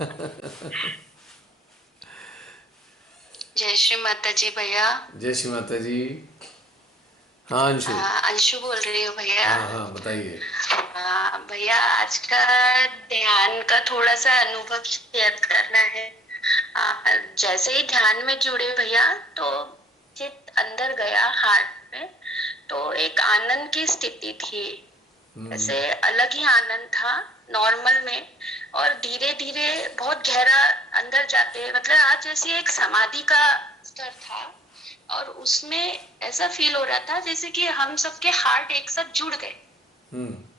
जय श्री माता जी भैया। जय श्री माता जी। हाँ अंशु। अंशु बोल रही हूँ भैया। हाँ हाँ बताइए। भैया आज का ध्यान का थोड़ा सा अनुभव शेयर करना है। जैसे ही ध्यान में जुड़े भैया, तो चित अंदर गया हार्ट में, तो एक आनंद की स्थिति थी। ऐसे अलग ही आनंद था नॉर्मल में, और धीरे धीरे बहुत गहरा अंदर जाते, मतलब आज जैसे एक समाधि का स्तर था। और उसमें ऐसा फील हो रहा था जैसे कि हम सबके हार्ट एक साथ जुड़ गए।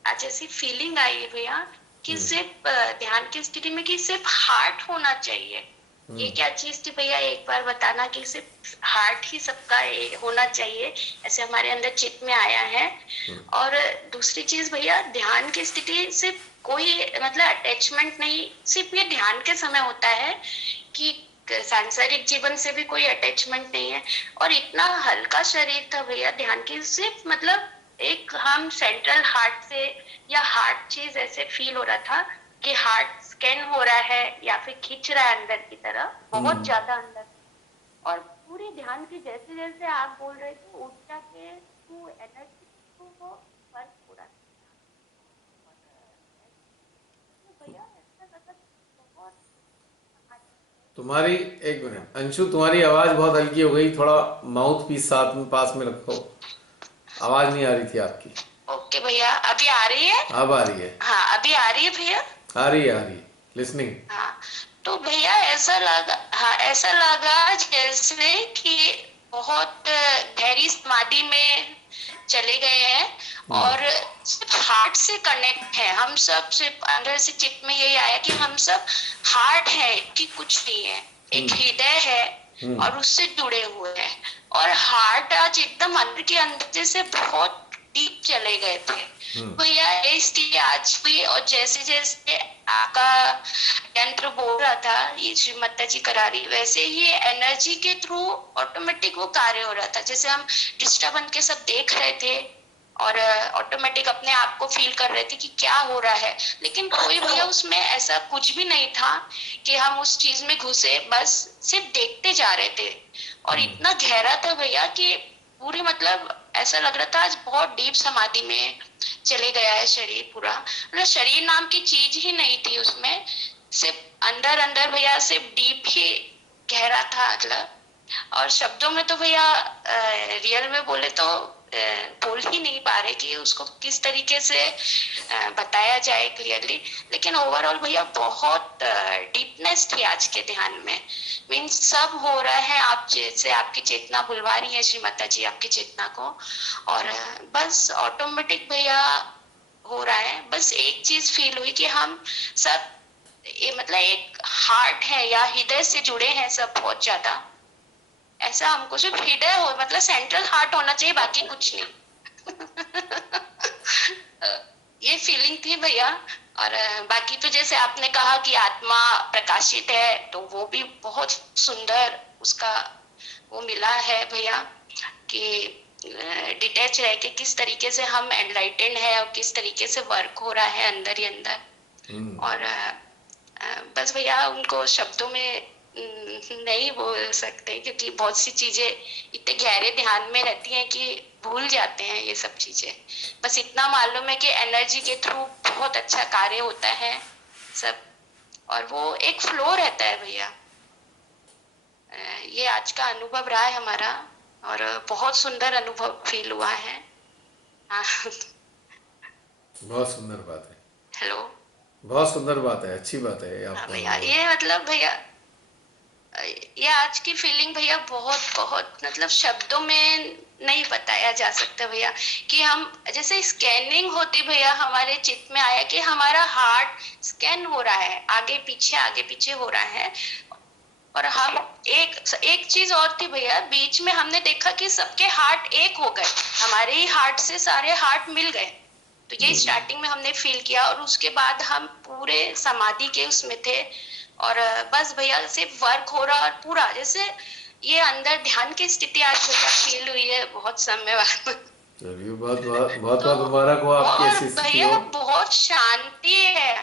आज ऐसी फीलिंग आई है भैया कि सिर्फ ध्यान की स्थिति में कि सिर्फ हार्ट होना चाहिए। ये क्या चीज थी भैया, एक बार बताना कि सिर्फ हार्ट ही सबका होना चाहिए, ऐसे हमारे अंदर चित्त में आया है। और दूसरी चीज भैया, ध्यान की स्थिति सिर्फ कोई मतलब अटैचमेंट नहीं, सिर्फ ये ध्यान के समय होता है कि सांसारिक जीवन से भी कोई अटैचमेंट नहीं है। और इतना हल्का शरीर था भैया ध्यान की, सिर्फ मतलब एक हम सेंट्रल हार्ट से या हार्ट चीज ऐसे फील हो रहा था कि हार्ट स्कैन हो रहा है या फिर खींच रहा है अंदर की तरफ, बहुत ज्यादा अंदर। और पूरी ध्यान की जैसे जैसे आप बोल रहे थे ऊर्जा के थ्रू, एनर्जी के थ्रू वो वर्क हो रहा था। और भैया ऐसा लगा बहुत तुम्हारी एक मिनट अंशु, तुम्हारी आवाज़ बहुत हल्की हो गई। थोड़ा माउथ पीस साथ में पास में रखो। आवाज़ नहीं आ रही थी आपकी। ओके भैया, अभी आ रही है? अब आ रही है। हाँ अभी आ रही है भैया। आ रही है, आ रही है। लिसनिंग। हाँ, तो भैया ऐसा लगा, हाँ ऐसा लगा जैसे कि बहुत गहरी समाधि में चले गए हैं। और सिर्फ हार्ट से कनेक्ट है हम सब, सिर्फ अंदर से चित्त में यही आया कि हम सब हार्ट है कि कुछ नहीं है, एक हृदय है और उससे जुड़े हुए हैं। और हार्ट आज एकदम अंदर के अंदर जैसे बहुत डीप चले गए थे भैया, ये स्थिति आज हुई। और जैसे जैसे आपका यंत्र बोल रहा था, ये श्री माता जी करा रही, वैसे ही एनर्जी के थ्रू ऑटोमेटिक वो कार्य हो रहा था, जैसे हम डिस्टर्ब बन के सब देख रहे थे और ऑटोमेटिक अपने आप को फील कर रहे थे कि क्या हो रहा है। लेकिन कोई भैया उसमें ऐसा कुछ भी नहीं था कि हम उस चीज में घुसे, बस सिर्फ देखते जा रहे थे। और इतना गहरा था भैया कि पूरी मतलब ऐसा लग रहा था आज बहुत डीप समाधि में चले गया है शरीर पूरा, मतलब शरीर नाम की चीज ही नहीं थी उसमें, सिर्फ अंदर अंदर भैया सिर्फ डीप ही गहरा था मतलब। और शब्दों में तो भैया रियल में बोले तो बोल ही नहीं पा रहे कि उसको किस तरीके से बताया जाए क्लियरली। लेकिन ओवरऑल भैया बहुत डीपनेस थी आज के ध्यान में। मीन्स सब हो रहा है, आप जैसे आपकी चेतना बुलवा रही है श्री माता जी आपकी चेतना को, और बस ऑटोमेटिक भैया हो रहा है। बस एक चीज फील हुई कि हम सब ये मतलब एक हार्ट है या हृदय से जुड़े हैं सब बहुत ज्यादा। ऐसा हमको सिर्फ हृदय हो, मतलब सेंट्रल हार्ट होना चाहिए, बाकी कुछ नहीं। ये फीलिंग थी भैया। और बाकी तो जैसे आपने कहा कि आत्मा प्रकाशित है, तो वो भी बहुत सुंदर उसका वो मिला है भैया कि डिटैच रह के किस तरीके से हम एनलाइटेंड है और किस तरीके से वर्क हो रहा है अंदर ही अंदर। और बस भैया उनको शब्दों में नहीं बोल सकते, क्योंकि बहुत सी चीजें इतने गहरे ध्यान में रहती हैं कि भूल जाते हैं ये सब चीजें। बस इतना मालूम है कि एनर्जी के थ्रू बहुत अच्छा कार्य होता है सब, और वो एक फ्लो रहता है भैया। ये आज का अनुभव रहा है हमारा, और बहुत सुंदर अनुभव फील हुआ है। हाँ। बहुत सुंदर बात है। हेलो। बहुत सुंदर बात है, अच्छी बात है हाँ आपका भैया, अनुभव। ये मतलब भैया ये आज की फीलिंग भैया बहुत बहुत मतलब शब्दों में नहीं बताया जा सकता भैया। कि हम जैसे स्कैनिंग होती भैया, हमारे चित्त में आया कि हमारा हार्ट स्कैन हो रहा है, आगे पीछे हो रहा है। और हम एक एक चीज और थी भैया, बीच में हमने देखा कि सबके हार्ट एक हो गए, हमारे ही हार्ट से सारे हार्ट मिल गए। तो ये स्टार्टिंग में हमने फील किया, और उसके बाद हम पूरे समाधि के उसमें थे। और बस भैया सिर्फ वर्क हो रहा, और पूरा जैसे ये अंदर ध्यान की स्थिति आज भैया फील हुई है बहुत समय बाद। चलिए, बहुत बहुत बहुत तो बहुत मुबारक हो आपकी और ऐसी स्थिति हो। भैया बहुत शांति है।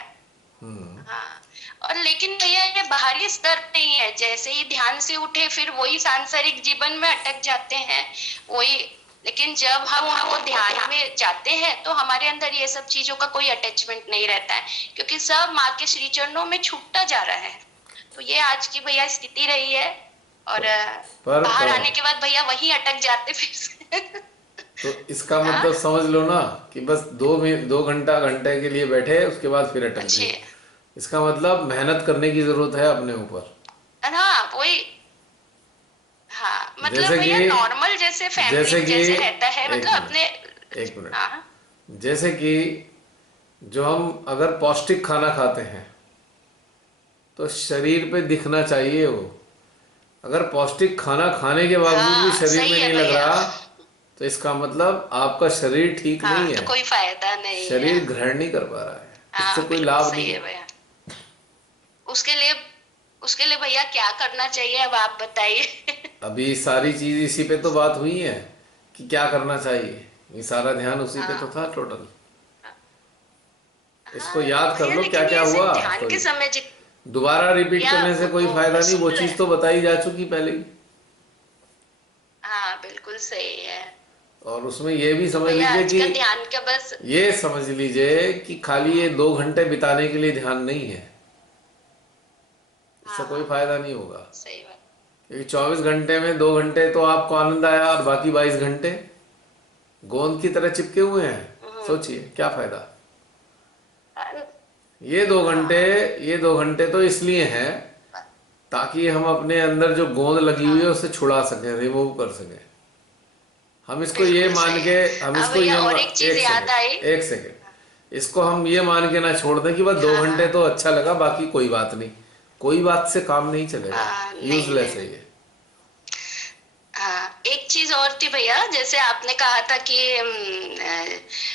हाँ, और लेकिन भैया ये बाहरी स्तर नहीं है, जैसे ही ध्यान से उठे फिर वही सांसारिक जीवन में अटक जाते हैं, वही। लेकिन जब हम वो ध्यान में जाते हैं तो हमारे अंदर ये सब चीजों का कोई अटैचमेंट नहीं रहता है, क्योंकि सब माँ के श्री चरणों में छूटता जा रहा है। तो ये आज की भैया स्थिति रही है, और बाहर आने के बाद भैया वही अटक जाते फिर से। तो इसका मतलब समझ लो ना कि बस 2 घंटे के लिए बैठे, उसके बाद फिर अटक गए। इसका मतलब मेहनत करने की जरूरत है अपने ऊपर। हाँ वही, हाँ मतलब भैया नॉर्मल जैसे फैमिली जैसे रहता है, मतलब अपने। एक मिनट, जैसे कि जो हम अगर पौष्टिक खाना खाते हैं तो शरीर पे दिखना चाहिए वो। अगर पौष्टिक खाना खाने के बावजूद भी शरीर में नहीं लग रहा तो इसका मतलब आपका शरीर ठीक नहीं है, तो कोई फायदा नहीं, शरीर ग्रहण नहीं कर पा रहा है, इससे कोई लाभ नहीं है भैया। उसके लिए भैया क्या करना चाहिए, अब आप बताइए। अभी सारी चीज इसी पे तो बात हुई है कि क्या करना चाहिए, ये सारा ध्यान उसी पे तो था टोटल। इसको याद कर लो क्या क्या हुआ, ध्यान के समय दोबारा रिपीट करने से कोई फायदा नहीं, वो चीज तो बताई जा चुकी पहले ही। हाँ बिल्कुल सही है। और उसमें ये भी समझ लीजिए कि ध्यान का बस ये समझ लीजिए कि खाली ये 2 घंटे बिताने के लिए ध्यान नहीं है, इससे कोई फायदा नहीं होगा। सही बात, क्योंकि 24 घंटे में 2 घंटे तो आपको आनंद आया और बाकी 22 घंटे गोंद की तरह चिपके हुए हैं। सोचिए क्या फायदा। ये 2 घंटे तो इसलिए हैं ताकि हम अपने अंदर जो गोंद लगी हुई है उसे छुड़ा सकें, रिमूव कर सकें। हम इसको ये मान के, हम इसको ये एक सेकेंड, इसको हम ये मान के ना छोड़ दें कि बस 2 घंटे तो अच्छा लगा, बाकी कोई बात नहीं। कोई बात से काम नहीं चलेगा, यूजलेस है ये। एक चीज और थी भैया, जैसे आपने कहा था कि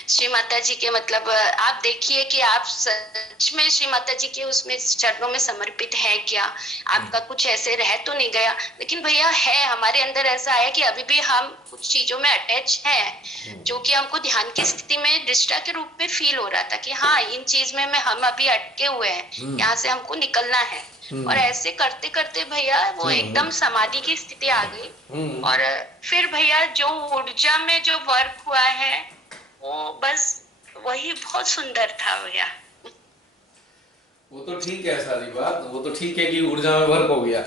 श्री माता जी के मतलब आप देखिए कि आप सच में श्री माता जी के उसमें चरणों में समर्पित है क्या, आपका कुछ ऐसे रह तो नहीं गया। लेकिन भैया है, हमारे अंदर ऐसा है कि अभी भी हम कुछ चीजों में अटैच है, जो कि हमको ध्यान की स्थिति में दृष्टा के रूप में फील हो रहा था कि हाँ इन चीज में हम अभी अटके हुए हैं, यहाँ से हमको निकलना है। और ऐसे करते करते भैया वो एकदम समाधि की स्थिति आ गई, और फिर भैया जो ऊर्जा में जो वर्क हुआ है वो बस वही बहुत सुंदर था भैया। वो तो ठीक है सारी बात, वो तो ठीक है कि ऊर्जा में वर्क हो गया,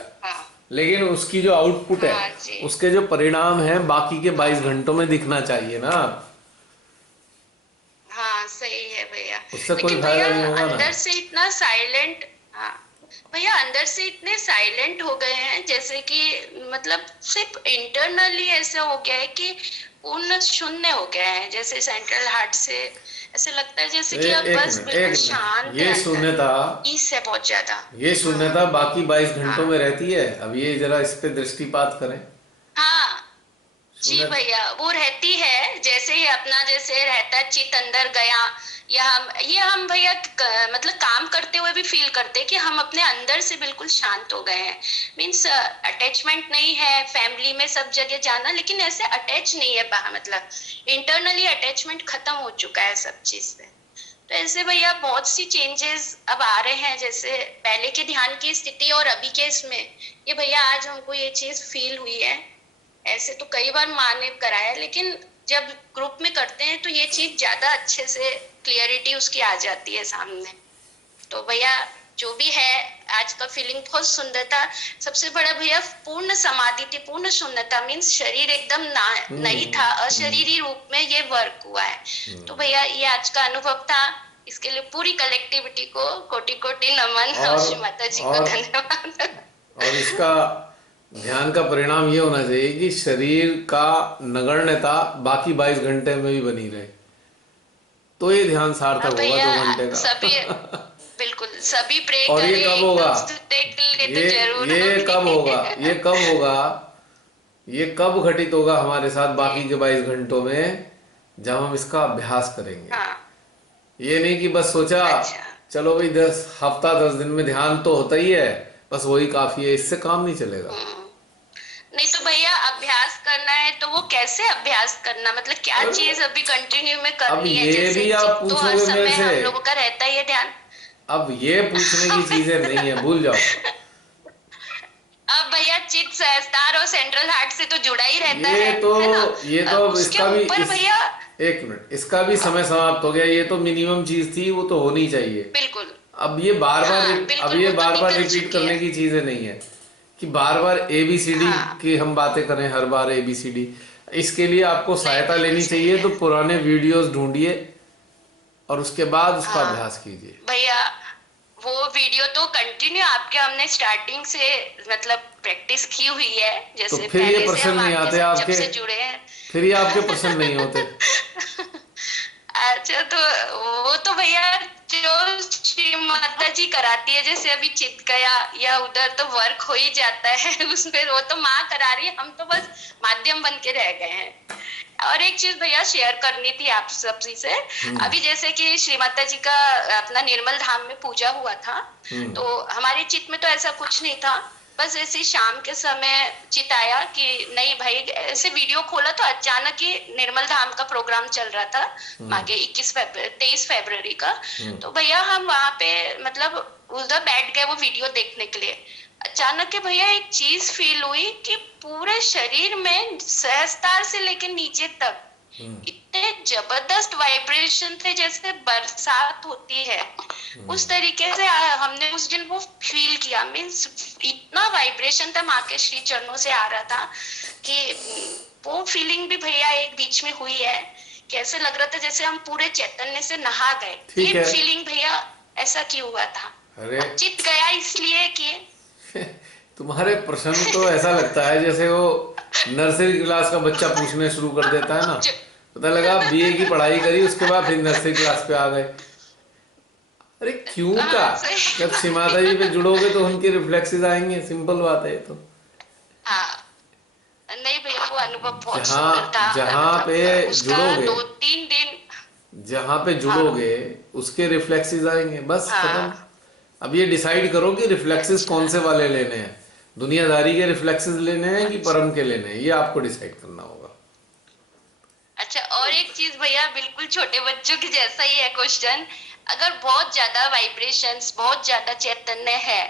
लेकिन उसकी जो आउटपुट है, उसके जो परिणाम है बाकी के 22 घंटों में दिखना चाहिए ना। हाँ सही है भैया, उससे कोई फायदा नहीं होगा ना। अंदर से इतना साइलेंट, भैया अंदर से इतने साइलेंट हो गए हैं, जैसे कि मतलब सिर्फ इंटरनली ऐसा हो गया है कि पूर्ण शून्य हो गया है, जैसे सेंट्रल हार्ट से ऐसे लगता है जैसे कि अब बस बिल्कुल शांत। ये शून्यता इससे बहुत ज्यादा, ये शून्यता बाकी 22 घंटों में रहती है। अब ये जरा इस पे दृष्टिपात करें। हाँ जी भैया, वो रहती है, जैसे ही अपना जैसे रहता है चित अंदर गया, या हम भैया मतलब काम करते हुए भी फील करते हैं कि हम अपने अंदर से बिल्कुल शांत हो गए हैं। मीन्स अटैचमेंट नहीं है, फैमिली में सब जगह जाना, लेकिन ऐसे अटैच नहीं है, मतलब इंटरनली अटैचमेंट खत्म हो चुका है सब चीज से। तो ऐसे भैया बहुत सी चेंजेस अब आ रहे हैं, जैसे पहले के ध्यान की स्थिति और अभी के इसमें, ये भैया आज हमको ये चीज फील हुई है। ऐसे तो कई बार माँ ने कराया, लेकिन जब ग्रुप में करते हैं तो ये चीज ज्यादा अच्छे से क्लियरिटी उसकी आ जाती है सामने। तो भैया जो भी है आज का फीलिंग बहुत सुंदर था। सबसे बड़ा भैया पूर्ण समाधि थी, पूर्ण शून्यता, मीन्स शरीर एकदम नहीं था, अशरीरी रूप में ये वर्क हुआ है। तो भैया ये आज का अनुभव था, इसके लिए पूरी कलेक्टिविटी को कोटि कोटि नमन और श्री माता जी को धन्यवाद। और इसका ध्यान का परिणाम ये होना चाहिए कि शरीर का नगण्यता बाकी 22 घंटे में भी बनी रहे, तो ये ध्यान सार्थक होगा 2 घंटे का। सभी बिल्कुल सभी प्रे और ये कब होगा, ये कब होगा, ये कब घटित होगा हमारे साथ बाकी के 22 घंटों में, जब हम इसका अभ्यास करेंगे। ये नहीं कि बस सोचा चलो भाई 10 दिन में ध्यान तो होता ही है, बस वही काफी है, इससे काम नहीं चलेगा। नहीं तो भैया अभ्यास करना है तो वो कैसे अभ्यास करना, मतलब क्या चीज अभी कंटिन्यू में करनी है। ये भी आप पूछोगे मेरे से, हम लोगों का रहता है ये ध्यान। अब ये पूछने की चीजें नहीं है, भूल जाओ। अब भैया चित्त सहस्त्रार और सेंट्रल हार्ट से तो जुड़ा ही रहता ये तो है ना। ये तो अब उसके इसका भी ऊपर इस भैया। एक मिनट, इसका भी समय समाप्त हो गया। ये तो मिनिमम चीज थी, वो तो होनी चाहिए। बिल्कुल। अब ये बार बार हाँ अब बिल्कुल, ये वो तो बार बार निकल रिपीट चुकी है। करने की चीजें नहीं है कि बार बार एबीसीडी हाँ की हम बातें करें, हर बार एबीसीडी। इसके लिए आपको नहीं, सहायता बिल्कुल लेनी सही चाहिए, है। तो पुराने वीडियोस ढूंढिए और उसके बाद उसका हाँ अभ्यास कीजिए। भैया, वो वीडियो तो कंटिन्यू आपके हमने स्टार्टिंग से मतलब प्रैक्टिस की हुई है, तो जैसे फिर ये पहले से प्रश्न हम नहीं आपके आते साथ जब आपके, से जुड़े हैं। फिर ये आपके प्रश्न नहीं होते। अच्छा, तो वो तो भैया जो श्री माता जी कराती है, जैसे अभी चित गया या उधर तो वर्क हो ही जाता है उसमें, वो तो माँ करा रही है, हम तो बस माध्यम बन के रह गए हैं। और एक चीज भैया शेयर करनी थी आप सभी से। अभी जैसे कि श्री माता जी का अपना निर्मल धाम में पूजा हुआ था, हम्म। तो हमारे चित्त में तो ऐसा कुछ नहीं था। बस ऐसे शाम के समय चित आया कि नहीं भाई, ऐसे वीडियो खोला तो अचानक ही निर्मल धाम का प्रोग्राम चल रहा था आगे 23 फरवरी का। तो भैया हम वहां पे मतलब उधर बैठ गए वो वीडियो देखने के लिए। अचानक के भैया एक चीज फील हुई कि पूरे शरीर में सहस्त्रार से लेकर नीचे तक इतने जबरदस्त वाइब्रेशन थे, जैसे बरसात होती है उस तरीके से हमने उस दिन वो फील किया। मीन्स इतना वाइब्रेशन था माँ के श्री चरणों से आ रहा था कि वो फीलिंग भी भैया एक बीच में हुई है। कैसे लग रहा था जैसे हम पूरे चैतन्य से नहा गए। ठीक ये है। फीलिंग भैया ऐसा क्यों हुआ था? अरे अब चित गया इसलिए कि तुम्हारे प्रश्न तो ऐसा लगता है जैसे वो नर्सरी क्लास का बच्चा पूछने शुरू कर देता है ना। जो पता लगा बीए की पढ़ाई करी, उसके बाद फिर नर्सरी क्लास पे आ गए। अरे क्यों का? हाँ सही जब श्री माता जी पे जुड़ोगे तो उनके रिफ्लेक्सेस आएंगे, सिंपल बात है ये तो। हाँ, नहीं भैया वो अनुभव बहुत सुंदर जहाँ था। जहाँ पे मतलब उसका जुड़ोगे, 2-3 दिन। जहाँ पे हाँ जुड़ोगे उसके रिफ्लेक्सेस आएंगे, बस खत्म। हाँ। अब ये डिसाइड करो कि रिफ्लेक्सेस कौन अच्छा से वाले लेने हैं। दुनियादारी के रिफ्लेक्सेस लेने हैं कि परम के लेने हैं, ये आपको डिसाइड करना होगा। अच्छा, और एक चीज भैया, बिल्कुल छोटे बच्चों के जैसा ही है क्वेश्चन। अगर बहुत ज्यादा वाइब्रेशंस, बहुत ज्यादा चैतन्य है,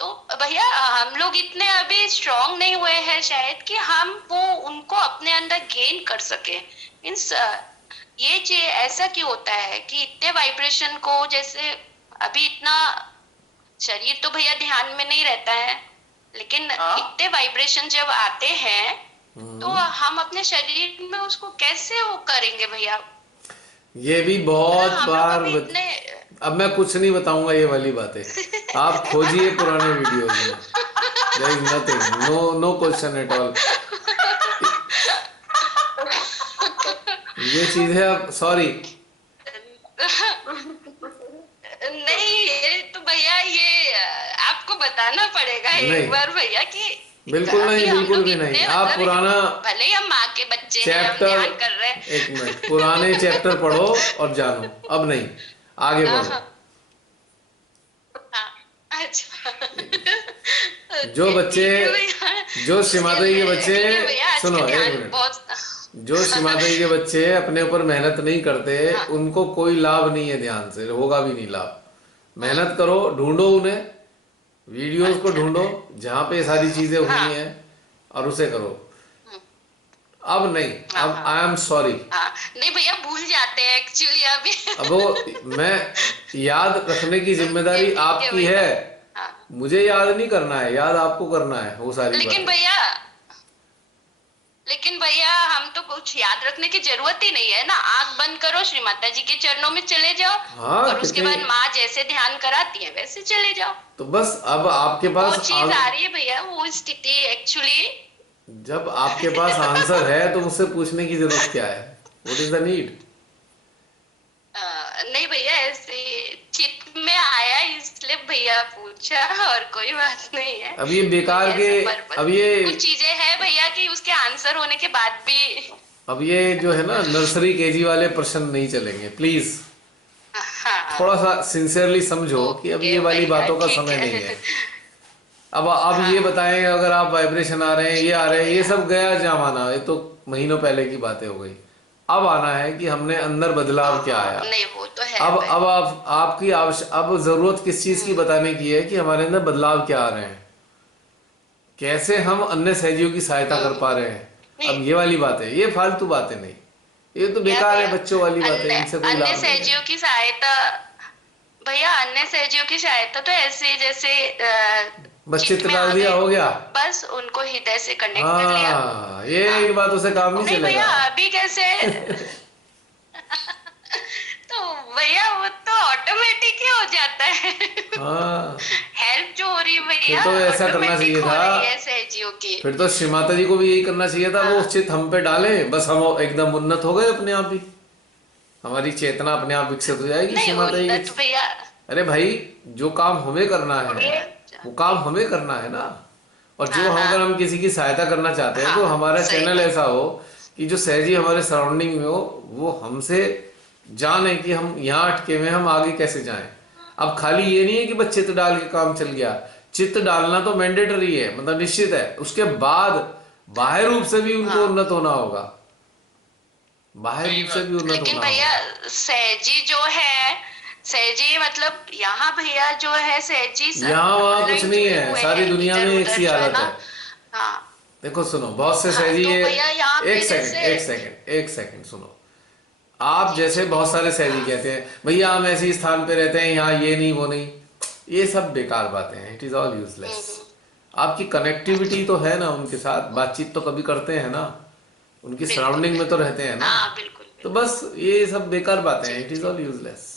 तो भैया हम लोग इतने अभी स्ट्रांग नहीं हुए हैं शायद कि हम वो उनको अपने अंदर गेन कर सके। मीन्स ये चीज ऐसा क्यों होता है कि इतने वाइब्रेशन को, जैसे अभी इतना शरीर तो भैया ध्यान में नहीं रहता है, लेकिन इतने वाइब्रेशन जब आते हैं तो हम अपने शरीर में उसको कैसे वो करेंगे भैया? ये भी है ना, बहुत हम लोग बार अभी इतने अब मैं कुछ नहीं बताऊंगा ये वाली बातें। आप खोजिए पुराने वीडियोस में, there is nothing, no no question at all. ये चीज है, अब सॉरी। नहीं, ये तो भैया ये आपको बताना पड़ेगा एक नहीं, बार भैया कि बिल्कुल अभी नहीं, हम बिल्कुल लोग भी नहीं। इतने आप मतलब पुराना भले ही हम माँ के बच्चे हैं, हम चैप्टर, ध्यान कर रहे हैं। एक मिनट, पुराने चैप्टर पढ़ो और जानो। अब नहीं, आगे हाँ बढ़ो। हाँ हाँ, अच्छा जो ओके बच्चे, ठीक है भैया। जो श्री माता जी के चलिए बच्चे, ठीक है भैया, आज का सुनो एक ध्यान मिनट, बहुत जो श्री माता जी के बच्चे अपने ऊपर मेहनत नहीं करते, हाँ। उनको कोई लाभ नहीं है, ध्यान से होगा भी नहीं लाभ। मेहनत करो, ढूंढो उन्हें, वीडियोस को अच्छा ढूंढो जहां पे ये सारी चीजें हुई हाँ हैं और उसे करो। हम्म, अब नहीं, हाँ अब हाँ आई एम सॉरी। हाँ। नहीं भैया, भूल जाते हैं एक्चुअली अभी अब वो, मैं, याद रखने की ओके जिम्मेदारी ठीक है आपकी भैया। है। हाँ मुझे याद नहीं करना है, याद आपको करना है वो सारी लेकिन बातें। भैया, लेकिन भैया हम तो कुछ याद रखने की जरूरत ही नहीं है ना। आंख बंद करो, श्री माता जी के चरणों में चले जाओ, हाँ और उसके कितनी, बाद माँ जैसे ध्यान कराती है वैसे चले जाओ। तो बस अब आपके वो पास चीज आ रही है भैया, वो स्थिति एक्चुअली। जब आपके पास आंसर है तो मुझसे पूछने की जरूरत क्या है? What is the need? नहीं भैया, ऐसे चित्त में आया इसलिए भैया पूछा, और कोई बात नहीं है। अब ये कोई बेकार के, ऐसा पर्पस, अब ये कुछ चीजें हैं भैया कि उसके आंसर होने के बाद भी। अब ये जो है ना, नर्सरी केजी वाले प्रश्न नहीं चलेंगे, प्लीज। हाँ थोड़ा सा सिंसियरली समझो कि अब ओके ये वाली भैया बातों का ठीक समय नहीं है। है। अब ये हाँ बताएं, अगर आप वाइब्रेशन आ रहे हैं, ये ठीक आ है रहे हैं, ये भैया। सब गया जमाना, ये तो महीनों पहले की बातें हो गई। अब आना है कि हमने अंदर बदलाव क्या आया। नहीं वो तो है अब भाई। अब आप आपकी अब जरूरत किस चीज की बताने की है कि हमारे अंदर बदलाव क्या आ रहे हैं, कैसे हम अन्य सहजियों की सहायता कर पा रहे हैं। नहीं अब ये वाली बात है, ये फालतू बातें नहीं, ये तो क्या बेकार है, भैया, बच्चों वाली बातें, अन्य इनसे कोई अन्य लाभ नहीं है। सहजियों की सहायता, भैया अन्य सहजियों की सहायता तो ऐसे जैसे बस चित्त चित्र में डाल आ दिया, गए, हो गया। बस उनको हृदय से कनेक्ट कर लिया। हाँ, ये हाँ इन बातों से काम नहीं नहीं भैया चलेगा। अभी कैसे तो भैया वो तो ऑटोमेटिक ही हो जाता है हाँ, हेल्प जो हो रही है फिर भैया तो ऐसा करना ऑटोमेटिक चाहिए हो था, रही है सहजियों की। फिर तो श्री माता जी को भी यही करना चाहिए था, वो हाँ चित हम पे डाले, बस हम एकदम उन्नत हो गए अपने आप ही, हमारी चेतना अपने आप विकसित हो जाएगी नहीं श्री माता जी उन्नत की। भैया अरे भाई, जो काम हमें करना है ये वो काम जानते हैं। हमें करना है ना। और जो हाँ अगर हाँ हम किसी की सहायता करना चाहते हैं तो हाँ हमारा सही चैनल बात। ऐसा हो कि जो सहजी हमारे सराउंडिंग में हो, वो हमसे जाने कि हम यहाँ अटके हुए हैं, हम आगे कैसे जाएं। अब खाली ये नहीं है कि बस चित्त डाल के काम चल गया, चित्त डालना तो मैंडेटरी है, मतलब निश्चित है, उसके बाद बाह्य रूप से भी उनको हाँ उन्नत होना होगा, बाह्य रूप से भी उन्नत लेकिन होना भैया होगा। सहजी जो है, सहजी मतलब यहाँ भैया जो है सहजी यहाँ वहाँ कुछ ऑनलाइन नहीं जुड़े है, हुए सारी हैं दुनिया में इधर एक उधर सी जो है हालत ना। है। हाँ देखो सुनो, बहुत से हाँ सहजी तो ये, भैया यहाँ एक पे सेकंड जैसे एक सेकंड एक सेकंड सुनो। आप जी जैसे बहुत सुनिए। सारे सहजी हाँ कहते हैं भैया हम ऐसे ही स्थान पे रहते हैं, यहाँ ये नहीं वो नहीं, ये सब बेकार बातें हैं, इट इज ऑल यूजलेस। हम्म। आपकी कनेक्टिविटी अच्छा तो है ना उनके साथ, बातचीत तो कभी करते हैं ना, उनकी बिल्कुल सराउंडिंग में तो बिल्कुल। रहते हैं ना। हाँ बिल्कुल तो बिल्कुल। बस ये सब बेकार बातें जी हैं, इट इज जी ऑल यूजलेस,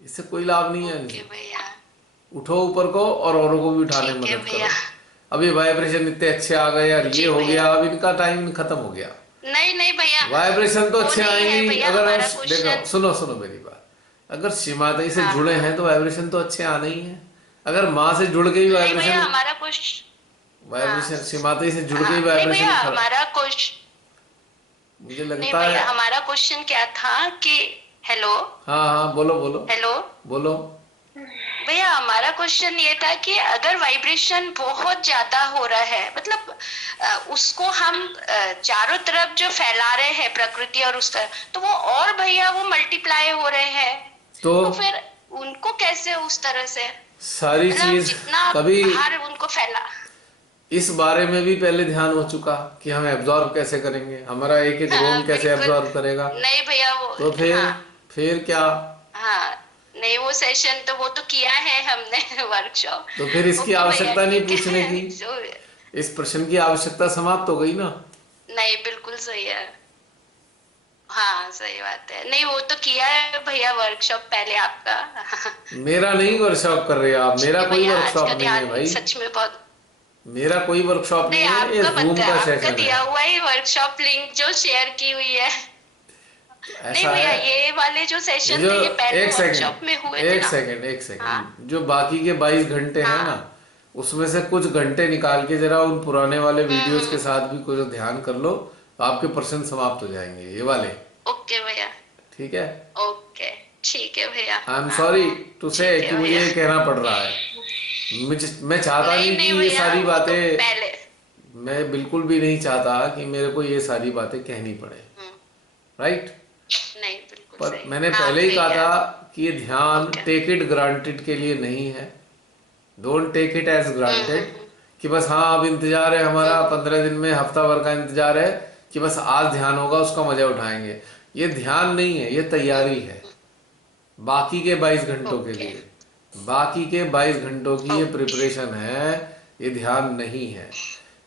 इससे कोई लाभ नहीं है ओके इनसे। भैया। उठो ऊपर को और औरों को भी उठाने में ठीक है मदद भैया। करो। अब ये वाइब्रेशन इतने अच्छे आ गए यार, ये जी हो भैया। गया, अब इनका टाइम खत्म हो गया। नहीं नहीं भैया वाइब्रेशन तो वो अच्छे नहीं है आएंगे ही भैया अगर हम, हमारा देखो क्वेश्चन। सुनो सुनो मेरी बात, अगर श्रीमाता से हाँ जुड़े हाँ हैं तो वाइब्रेशन तो अच्छे आने ही है। अगर माँ से जुड़ के ही नहीं भैया वाइब्रेशन, हमारा क्वेश्चन। हाँ वाइब्रेशन श्रीमाता से जुड़ के ही हाँ नहीं भैया वाइब्रेशन खरा, हमारा क्वेश्चन। मुझे नहीं लगता है। भैया हमारा क्वेश्चन क्या था कि हेलो हाँ हाँ, बोलो बोलो हेलो बोलो। भैया हमारा क्वेश्चन ये था कि अगर वाइब्रेशन बहुत ज्यादा हो रहा है मतलब उसको हम चारों तरफ जो फैला रहे हैं प्रकृति और उस तरह तो वो और भैया वो मल्टीप्लाई हो रहे हैं तो तो फिर उनको कैसे उस तरह से सारी मतलब हम चीज जितना कभी बाहर उनको फैला। इस बारे में भी पहले ध्यान हो चुका कि हम एब्जॉर्ब कैसे करेंगे, हमारा एक एक हाँ रूम कैसे बिल्कुल। एब्जॉर्ब करेगा। नहीं भैया वो तो हाँ फिर क्या, हाँ नहीं वो सेशन तो वो तो किया है हमने वर्कशॉप। तो फिर इसकी ओके भैया आवश्यकता नहीं ठीक पूछने है की, जो इस प्रश्न की आवश्यकता समाप्त हो गई ना। नहीं बिल्कुल सही है। हाँ सही बात है नहीं वो तो किया है भैया वर्कशॉप पहले आपका मेरा नहीं वर्कशॉप कर रहे आप, ठीक मेरा है कोई भैया आज का वर्कशॉप नहीं है ध्यान भाई, सच में बहुत। मेरा कोई वर्कशॉप नहीं नहीं है, ये आपका जूम बता का आपका सेशन है। दिया हुआ ही वर्कशॉप लिंक जो शेयर की हुई है। तो नहीं ऐसा भैया है, ये वाले जो ये सेशन जो, थे ये पहले एक वर्कशॉप में सेकंड हुए थे एक ना। सेकंड एक हाँ सेकंड, जो बाकी के 22 घंटे हैं ना, हाँ उसमें से कुछ घंटे निकाल के जरा उन पुराने वाले वीडियोस के हम्म। साथ भी कुछ ध्यान कर लो, तो आपके प्रश्न समाप्त हो जाएंगे ये वाले। ओके भैया। ठीक है। ओके ठीक है भैया। आई एम हाँ सॉरी टू से ठीक कि है मुझे भैया। ये कहना पड़ रहा है, मैं चाहता नहीं नहीं कि नहीं ये भैया सारी वो तो बातें, पहले। मैं बिल्कुल भी नहीं चाहता कि मेरे को ये सारी बातें कहनी पड़े, हम्म, राइट। नहीं बिल्कुल पर सही मैंने हाँ पहले ही कहा भैया। था कि ये ध्यान ओके टेक इट ग्रांटेड के लिए नहीं है, don't take it as granted hmm. कि बस हाँ अब इंतजार है हमारा, हम्म, 15 दिन में हफ्ता भर का इंतजार है कि बस आज ध्यान होगा उसका मजा उठाएंगे। ये ध्यान नहीं है, ये तैयारी है बाकी के 22 घंटों के ओके लिए, बाकी के 22 घंटों की ये ओके प्रिपरेशन है, ये ध्यान नहीं है।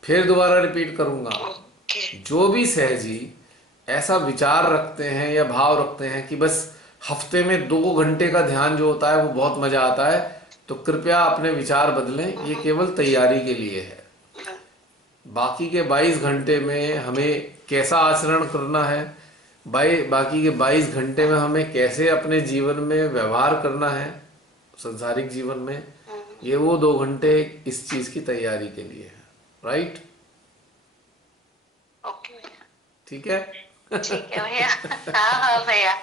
फिर दोबारा रिपीट करूंगा, ओके जो भी सहजी ऐसा विचार रखते हैं या भाव रखते हैं कि बस हफ्ते में 2 घंटे का ध्यान जो होता है वो बहुत मजा आता है, तो कृपया अपने विचार बदलें, ये केवल तैयारी के लिए है। बाकी के 22 घंटे में हमें कैसा आचरण करना है, बाकी के 22 घंटे में हमें कैसे अपने जीवन में व्यवहार करना है, संसारिक जीवन में, ये वो 2 घंटे इस चीज की तैयारी के लिए है, राइट। ओके भैया। ठीक है। ठीक है भैया हाँ हाँ भैया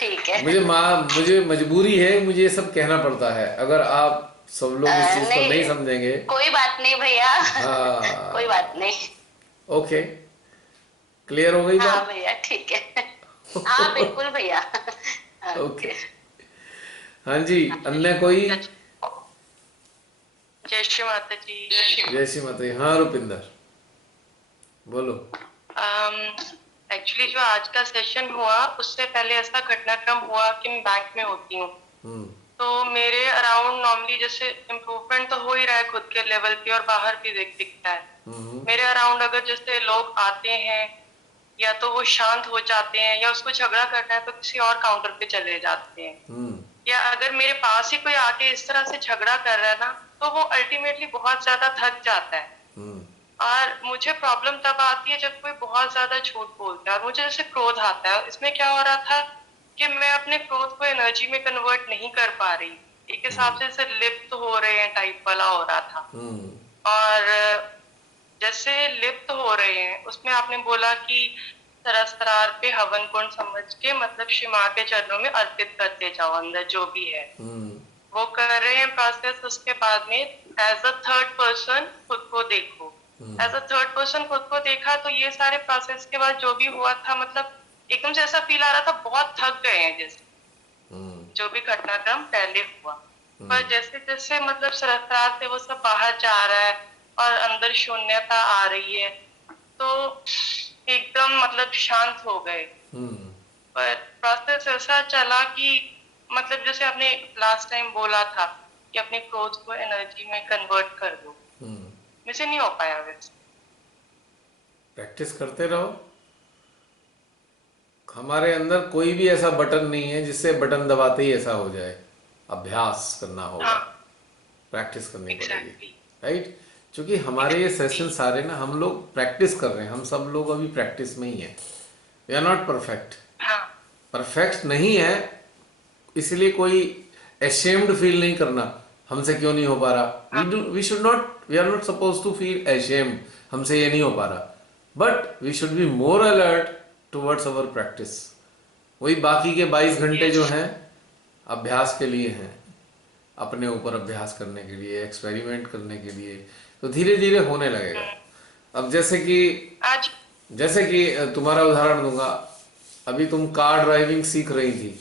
ठीक है। मुझे मजबूरी है, मुझे ये सब कहना पड़ता है, अगर आप सब लोग इस चीज को नहीं नहीं समझेंगे। कोई बात नहीं भैया कोई हाँ, बात नहीं। ओके। क्लियर हो गई हाँ बात? भैया ठीक है। हाँ बिल्कुल भैया। ओके। ओके। हाँ जी, अन्य कोई? जय श्री माता जी। जय श्री माता जी। हाँ रुपिंदर, बोलो। एक्चुअली जो आज का सेशन हुआ उससे पहले ऐसा घटनाक्रम हुआ कि मैं बैंक में होती हूँ। हम्म। तो मेरे अराउंड नॉर्मली जैसे इम्प्रूवमेंट तो हो ही रहा है खुद के लेवल पे और बाहर भी दिखता है। मेरे अराउंड अगर जैसे लोग आते हैं या तो वो शांत हो जाते हैं या उसको झगड़ा करना है तो किसी और काउंटर पे चले जाते हैं, या अगर मेरे पास ही कोई आके इस तरह से झगड़ा कर रहा है ना तो वो अल्टीमेटली बहुत ज्यादा थक जाता है। और मुझे प्रॉब्लम तब आती है जब कोई बहुत ज्यादा झूठ बोलता है और मुझे जैसे क्रोध आता है। इसमें क्या हो रहा था कि मैं अपने क्रोध को एनर्जी में कन्वर्ट नहीं कर पा रही, एक हिसाब से जैसे लिप्त हो रहे हैं टाइप वाला हो रहा था। और जैसे लिप्त हो रहे हैं उसमें आपने बोला कि सरस्त्रार पे हवन कुंड समझ के मतलब श्री माँ के चरणों में अर्पित करते जाओ, अंदर जो भी है वो कर रहे हैं प्रोसेस। उसके बाद में एज अ थर्ड पर्सन खुद को देखो। एज अ थर्ड पर्सन खुद को देखा तो ये सारे प्रोसेस के बाद जो भी हुआ था मतलब एकदम से ऐसा फील आ रहा था बहुत थक गए हैं जैसे जो भी घटनाक्रम पहले हुआ। पर जैसे जैसे मतलब सरकार से वो सब बाहर जा रहा है और अंदर शून्यता आ रही है तो एकदम मतलब शांत हो गए। पर प्रोसेस ऐसा चला कि मतलब जैसे आपने लास्ट टाइम बोला था कि अपने क्रोध को एनर्जी में कन्वर्ट कर दो, मुझसे नहीं हो पाया। वैसे प्रैक्टिस करते रहो। हमारे अंदर कोई भी ऐसा बटन नहीं है जिससे बटन दबाते ही ऐसा हो जाए। अभ्यास करना होगा। हाँ, प्रैक्टिस करनी पड़ेगी, एग्जैक्टली। राइट? क्योंकि हमारे ये सेशन सारे ना हम लोग प्रैक्टिस कर रहे हैं। हम सब लोग अभी प्रैक्टिस में ही हैं। We are not perfect. हाँ, परफेक्ट नहीं है, इसलिए कोई एशेम्ड फील नहीं करना हमसे क्यों नहीं हो पा रहा। We should not, we are not suppose to feel ashamed हमसे ये नहीं हो पा रहा, but we should be more alert towards our practice. वही बाकी के 22 घंटे जो हैं अभ्यास के लिए हैं, अपने ऊपर अभ्यास करने के लिए, एक्सपेरिमेंट करने के लिए। तो धीरे धीरे होने लगेगा। अब आज जैसे कि तुम्हारा उदाहरण दूंगा। अभी तुम कार ड्राइविंग सीख रही थी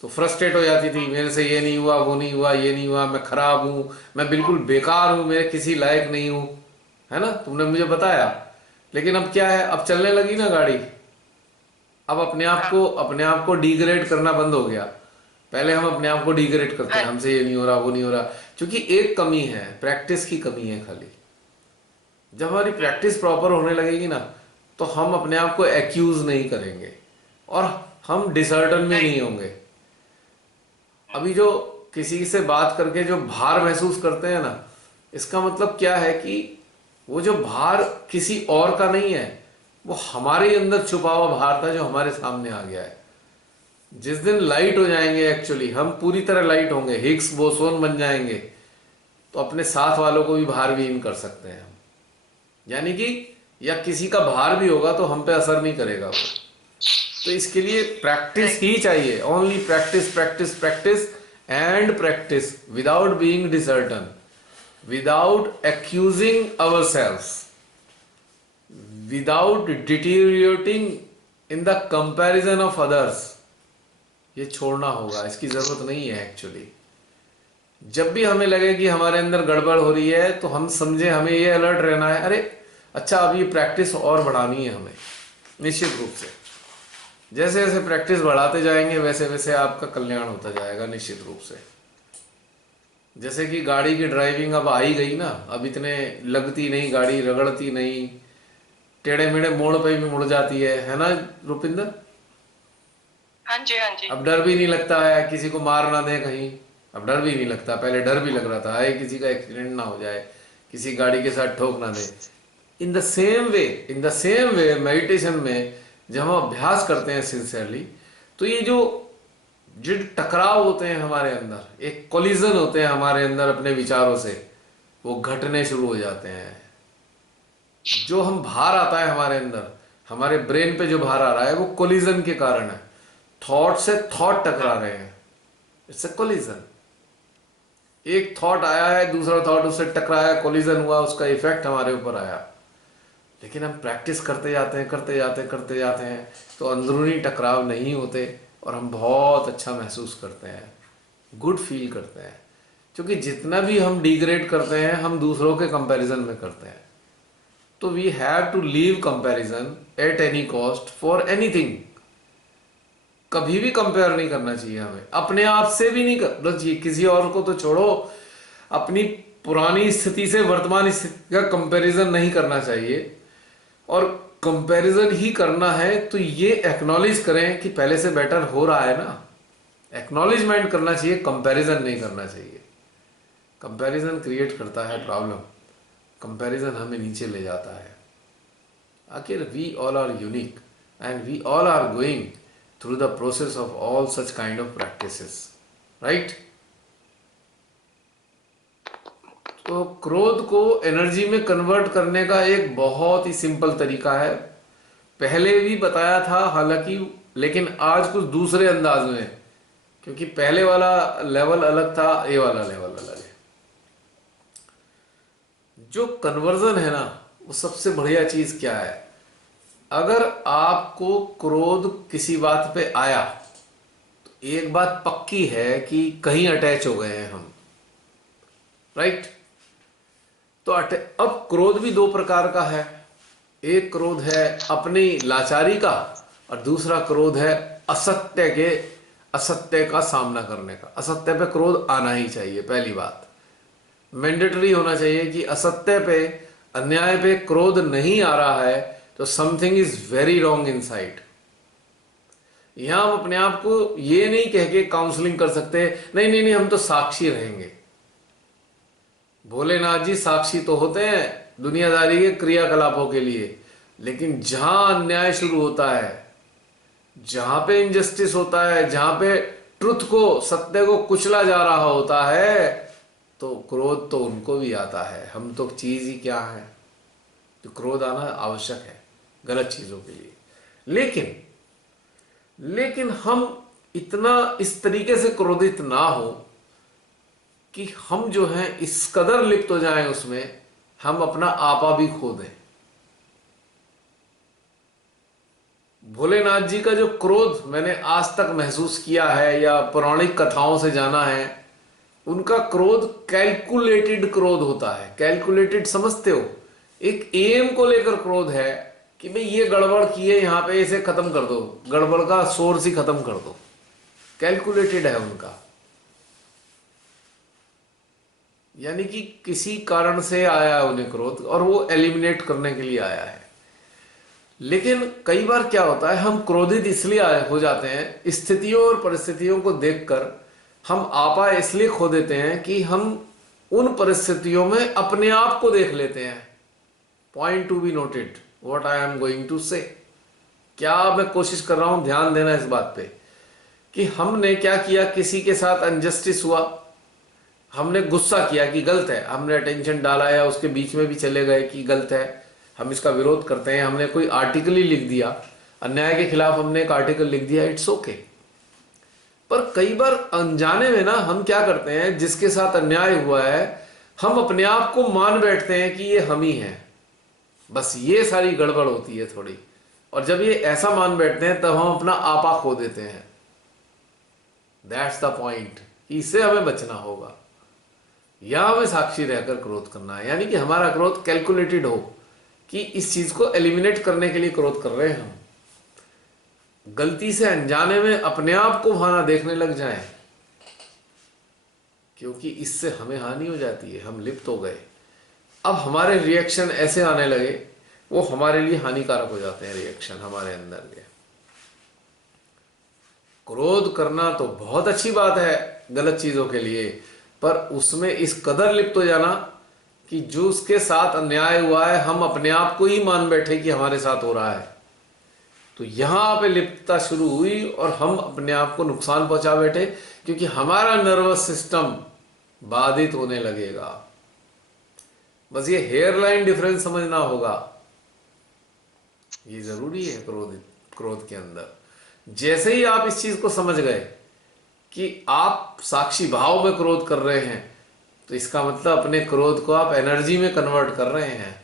तो फ्रस्ट्रेट हो जाती थी, मेरे से ये नहीं हुआ, वो नहीं हुआ, ये नहीं हुआ, मैं खराब हूँ, मैं बिल्कुल बेकार हूँ, मेरे किसी लायक नहीं हूँ, है ना? तुमने मुझे बताया। लेकिन अब क्या है, अब चलने लगी ना गाड़ी, अब अपने आप को डिग्रेड करना बंद हो गया। पहले हम अपने आप को डिग्रेड करते हैं, हमसे ये नहीं हो रहा, वो नहीं हो रहा, क्योंकि एक कमी है, प्रैक्टिस की कमी है खाली। जब हमारी प्रैक्टिस प्रॉपर होने लगेगी ना तो हम अपने आप को एक्यूज नहीं करेंगे और हम डिसर्टन में नहीं होंगे। अभी जो किसी से बात करके जो भार महसूस करते हैं ना, इसका मतलब क्या है कि वो जो भार किसी और का नहीं है, वो हमारे अंदर छुपा हुआ भार था जो हमारे सामने आ गया है। जिस दिन लाइट हो जाएंगे, एक्चुअली हम पूरी तरह लाइट होंगे, हिग्स बोसोन बन जाएंगे, तो अपने साथ वालों को भी भार विहीन कर सकते हैं हम। यानी कि या किसी का भार भी होगा तो हम पे असर नहीं करेगा वो। तो इसके लिए प्रैक्टिस ही चाहिए। Only practice, practice, practice and practice without being disheartened, without accusing ourselves, without deteriorating in the comparison of others. ये छोड़ना होगा, इसकी जरूरत नहीं है एक्चुअली। जब भी हमें लगे कि हमारे अंदर गड़बड़ हो रही है तो हम समझे हमें ये अलर्ट रहना है, अरे अच्छा अब ये प्रैक्टिस और बढ़ानी है हमें। निश्चित रूप से जैसे जैसे प्रैक्टिस बढ़ाते जाएंगे वैसे वैसे आपका कल्याण होता जाएगा, निश्चित रूप से। जैसे कि गाड़ी की ड्राइविंग अब आई गई ना, अब इतने लगती नहीं गाड़ी, रगड़ती नहीं, टेढ़े मेढ़े मोड़ पे भी मुड़ जाती है ना रुपिंदर? हाँ जी, हाँ जी। अब डर भी नहीं लगता है किसी को मार ना दे कहीं, अब डर भी नहीं लगता। पहले डर भी लग रहा था आए किसी का एक्सीडेंट ना हो जाए, किसी गाड़ी के साथ ठोक ना दे। In the same way meditation में जब हम अभ्यास करते हैं सिंसियरली, तो ये जो टकराव होते हैं हमारे अंदर, एक कोलिजन होते हैं हमारे अंदर अपने विचारों से, वो घटने शुरू हो जाते हैं। जो हम भार आता है हमारे अंदर, हमारे ब्रेन पे जो भार आ रहा है वो कोलिजन के कारण है। थॉट से थॉट टकरा रहे हैं, इट्स अ कोलिजन। एक थॉट आया है, दूसरा थॉट उससे टकराया, कोलिजन हुआ, उसका इफेक्ट हमारे ऊपर आया। लेकिन हम प्रैक्टिस करते जाते हैं, करते जाते हैं, तो अंदरूनी टकराव नहीं होते और हम बहुत अच्छा महसूस करते हैं, गुड फील करते हैं। क्योंकि जितना भी हम डिग्रेड करते हैं हम दूसरों के कंपैरिजन में करते हैं। तो we have to leave comparison at any cost for anything. कभी भी कंपेयर नहीं करना चाहिए हमें, अपने आप से भी नहीं करना चाहिए, किसी और को तो छोड़ो, अपनी पुरानी स्थिति से वर्तमान स्थिति का कंपैरिजन नहीं करना चाहिए। और कंपैरिजन ही करना है तो ये एक्नॉलेज करें कि पहले से बेटर हो रहा है ना, एक्नॉलेजमेंट करना चाहिए, कंपैरिजन नहीं करना चाहिए। कंपैरिजन क्रिएट करता है प्रॉब्लम, कंपैरिजन हमें नीचे ले जाता है। आखिर we all are unique and we all are going through the process of all such kind of practices, right. तो क्रोध को एनर्जी में कन्वर्ट करने का एक बहुत ही सिंपल तरीका है, पहले भी बताया था हालांकि, लेकिन आज कुछ दूसरे अंदाज में, क्योंकि पहले वाला लेवल अलग था, ये वाला लेवल अलग है। जो कन्वर्जन है ना, वो सबसे बढ़िया चीज क्या है। अगर आपको क्रोध किसी बात पे आया तो एक बात पक्की है कि कहीं अटैच हो गए हैं हम, राइट। तो अब क्रोध भी दो प्रकार का है, एक क्रोध है अपनी लाचारी का और दूसरा क्रोध है असत्य का सामना करने का। असत्य पे क्रोध आना ही चाहिए, पहली बात मैंडेटरी होना चाहिए कि असत्य पे, अन्याय पे क्रोध नहीं आ रहा है तो something is very wrong inside. यहां हम अपने आप को ये नहीं कह के काउंसलिंग कर सकते, नहीं नहीं नहीं हम तो साक्षी रहेंगे। भोलेनाथ जी साक्षी तो होते हैं दुनियादारी के क्रियाकलापों के लिए, लेकिन जहां अन्याय शुरू होता है, जहां पे इनजस्टिस होता है, जहां पे ट्रुथ को, सत्य को कुचला जा रहा होता है, तो क्रोध तो उनको भी आता है। हम तो चीज ही क्या है, तो क्रोध आना आवश्यक है गलत चीजों के लिए। लेकिन हम इतना इस तरीके से क्रोधित ना हो कि हम जो हैं इस कदर लिप्त हो जाएं उसमें, हम अपना आपा भी खो दें। भोलेनाथ जी का जो क्रोध मैंने आज तक महसूस किया है या पौराणिक कथाओं से जाना है, उनका क्रोध कैलकुलेटेड क्रोध होता है। कैलकुलेटेड समझते हो, एक एम को लेकर क्रोध है कि भाई ये गड़बड़ की है, यहां पे इसे खत्म कर दो, गड़बड़ का सोर्स ही खत्म कर दो। कैलकुलेटेड है उनका, यानी कि किसी कारण से आया है उन्हें क्रोध और वो एलिमिनेट करने के लिए आया है। लेकिन कई बार क्या होता है, हम क्रोधित इसलिए हो जाते हैं, स्थितियों और परिस्थितियों को देखकर हम आपा इसलिए खो देते हैं कि हम उन परिस्थितियों में अपने आप को देख लेते हैं। Point to be noted what I am going to say. क्या मैं कोशिश कर रहा हूं, ध्यान देना इस बात पे कि हमने क्या किया, किसी के साथ अनजस्टिस हुआ, हमने गुस्सा किया कि गलत है, हमने अटेंशन डाला या उसके बीच में भी चले गए कि गलत है, हम इसका विरोध करते हैं, हमने कोई आर्टिकल ही लिख दिया, अन्याय के खिलाफ हमने एक आर्टिकल लिख दिया, इट्स ओके। पर कई बार अनजाने में ना हम क्या करते हैं, जिसके साथ अन्याय हुआ है हम अपने आप को मान बैठते हैं कि ये हम ही हैं। बस ये सारी गड़बड़ होती है थोड़ी, और जब ये ऐसा मान बैठते हैं तब हम अपना आपा खो देते हैं। दैट्स द पॉइंट, इससे हमें बचना होगा, या हमें साक्षी रहकर क्रोध करना है, यानी कि हमारा क्रोध कैलकुलेटेड हो कि इस चीज को एलिमिनेट करने के लिए क्रोध कर रहे हैं हम। गलती से अनजाने में अपने आप को वहां देखने लग जाएं, क्योंकि इससे हमें हानि हो जाती है, हम लिप्त हो गए। अब हमारे रिएक्शन ऐसे आने लगे, वो हमारे लिए हानिकारक हो जाते हैं रिएक्शन हमारे अंदर के। क्रोध करना तो बहुत अच्छी बात है गलत चीजों के लिए, पर उसमें इस कदर लिप्त हो जाना कि जो उसके साथ अन्याय हुआ है हम अपने आप को ही मान बैठे कि हमारे साथ हो रहा है, तो यहां पे लिप्तता शुरू हुई और हम अपने आप को नुकसान पहुंचा बैठे, क्योंकि हमारा नर्वस सिस्टम बाधित होने लगेगा। बस ये हेयरलाइन डिफरेंस समझना होगा, ये जरूरी है क्रोध के अंदर। जैसे ही आप इस चीज को समझ गए कि आप साक्षी भाव में क्रोध कर रहे हैं, तो इसका मतलब अपने क्रोध को आप एनर्जी में कन्वर्ट कर रहे हैं,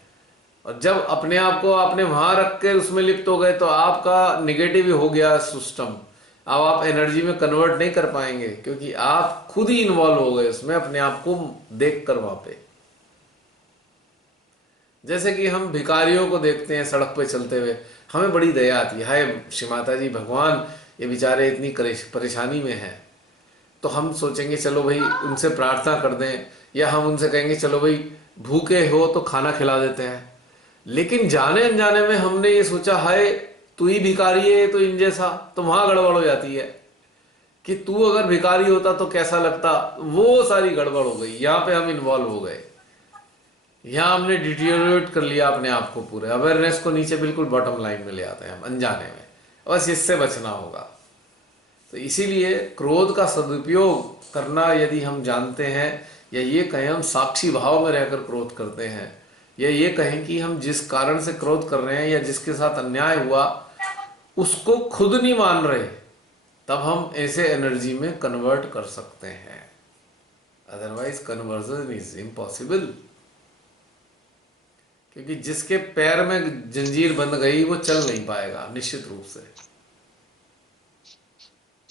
और जब अपने आप को आपने वहां रख के उसमें लिप्त हो गए तो आपका निगेटिव हो गया सिस्टम। अब आप एनर्जी में कन्वर्ट नहीं कर पाएंगे, क्योंकि आप खुद ही इन्वॉल्व हो गए उसमें अपने आप को देख कर वहां पे। जैसे कि हम भिखारियों को देखते हैं सड़क पे चलते हुए, हमें बड़ी दया आती है, हाय श्री माता जी भगवान ये बेचारे इतनी परेशानी में हैं, तो हम सोचेंगे चलो भाई उनसे प्रार्थना कर दें, या हम उनसे कहेंगे चलो भाई भूखे हो तो खाना खिला देते हैं। लेकिन जाने अनजाने में हमने ये सोचा हाय तू ही भिखारी है तो इन जैसा, तो वहां गड़बड़ हो जाती है कि तू अगर भिखारी होता तो कैसा लगता, वो सारी गड़बड़ हो गई। यहाँ पे हम इन्वॉल्व हो गए, यहाँ हमने डिटीरियोरेट कर लिया अपने आप को, पूरे अवेयरनेस को नीचे बिल्कुल बॉटम लाइन में ले आते हैं हम अनजाने में। बस इससे बचना होगा। तो इसीलिए क्रोध का सदुपयोग करना यदि हम जानते हैं, या ये कहें हम साक्षी भाव में रहकर क्रोध करते हैं, या ये कहें कि हम जिस कारण से क्रोध कर रहे हैं या जिसके साथ अन्याय हुआ उसको खुद नहीं मान रहे, तब हम ऐसे एनर्जी में कन्वर्ट कर सकते हैं। अदरवाइज कन्वर्जन इज इम्पॉसिबल, क्योंकि जिसके पैर में जंजीर बंध गई वो चल नहीं पाएगा निश्चित रूप से।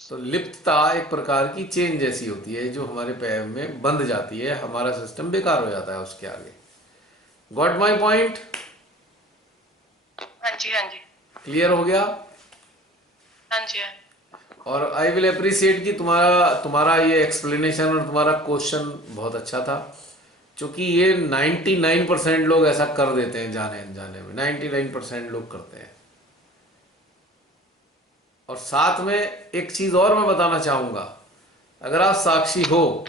तो लिप्तता एक प्रकार की चेन जैसी होती है जो हमारे पैर में बंध जाती है, हमारा सिस्टम बेकार हो जाता है उसके आगे। Got my point? हाँ जी, हाँ जी, क्लियर हो गया? हाँ जी, हाँ। और आई विल अप्रिशिएट कि तुम्हारा ये एक्सप्लेनेशन और तुम्हारा क्वेश्चन बहुत अच्छा था, क्योंकि ये 99% लोग ऐसा कर देते हैं जाने अनजाने में, 99% लोग करते हैं। और साथ में एक चीज और मैं बताना चाहूंगा, अगर आप साक्षी हो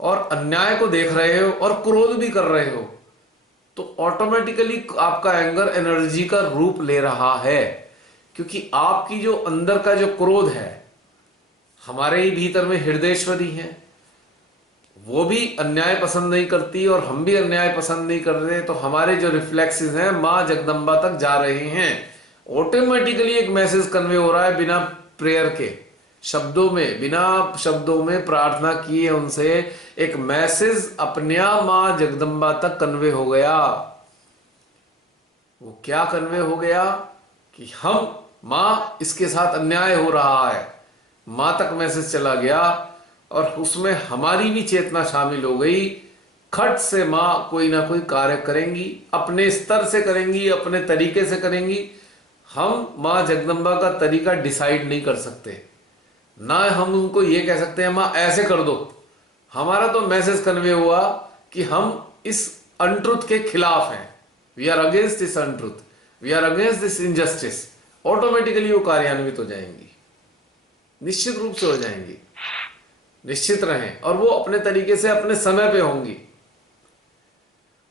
और अन्याय को देख रहे हो और क्रोध भी कर रहे हो, तो ऑटोमेटिकली आपका एंगर एनर्जी का रूप ले रहा है, क्योंकि आपकी जो अंदर का जो क्रोध है, हमारे ही भीतर में हृदयेश्वरी है, वो भी अन्याय पसंद नहीं करती और हम भी अन्याय पसंद नहीं कर रहे, तो हमारे जो रिफ्लेक्सेस हैं मां जगदम्बा तक जा रहे हैं। ऑटोमेटिकली एक मैसेज कन्वे हो रहा है बिना प्रेयर के, शब्दों में, बिना शब्दों में प्रार्थना किए उनसे एक मैसेज अपने आप मां जगदम्बा तक कन्वे हो गया। वो क्या कन्वे हो गया कि हम मां इसके साथ अन्याय हो रहा है, मां तक मैसेज चला गया और उसमें हमारी भी चेतना शामिल हो गई। खट से मां कोई ना कोई कार्य करेंगी, अपने स्तर से करेंगी, अपने तरीके से करेंगी। हम मां जगदम्बा का तरीका डिसाइड नहीं कर सकते, ना हम उनको ये कह सकते हैं मां ऐसे कर दो। हमारा तो मैसेज कन्वे हुआ कि हम इस अनट्रुथ के खिलाफ हैं, we are against this untruth, we are against this injustice. Automatically वो कार्यान्वित हो जाएंगी, निश्चित रूप से हो जाएंगी, निश्चित रहें। और वो अपने तरीके से अपने समय पे होंगी।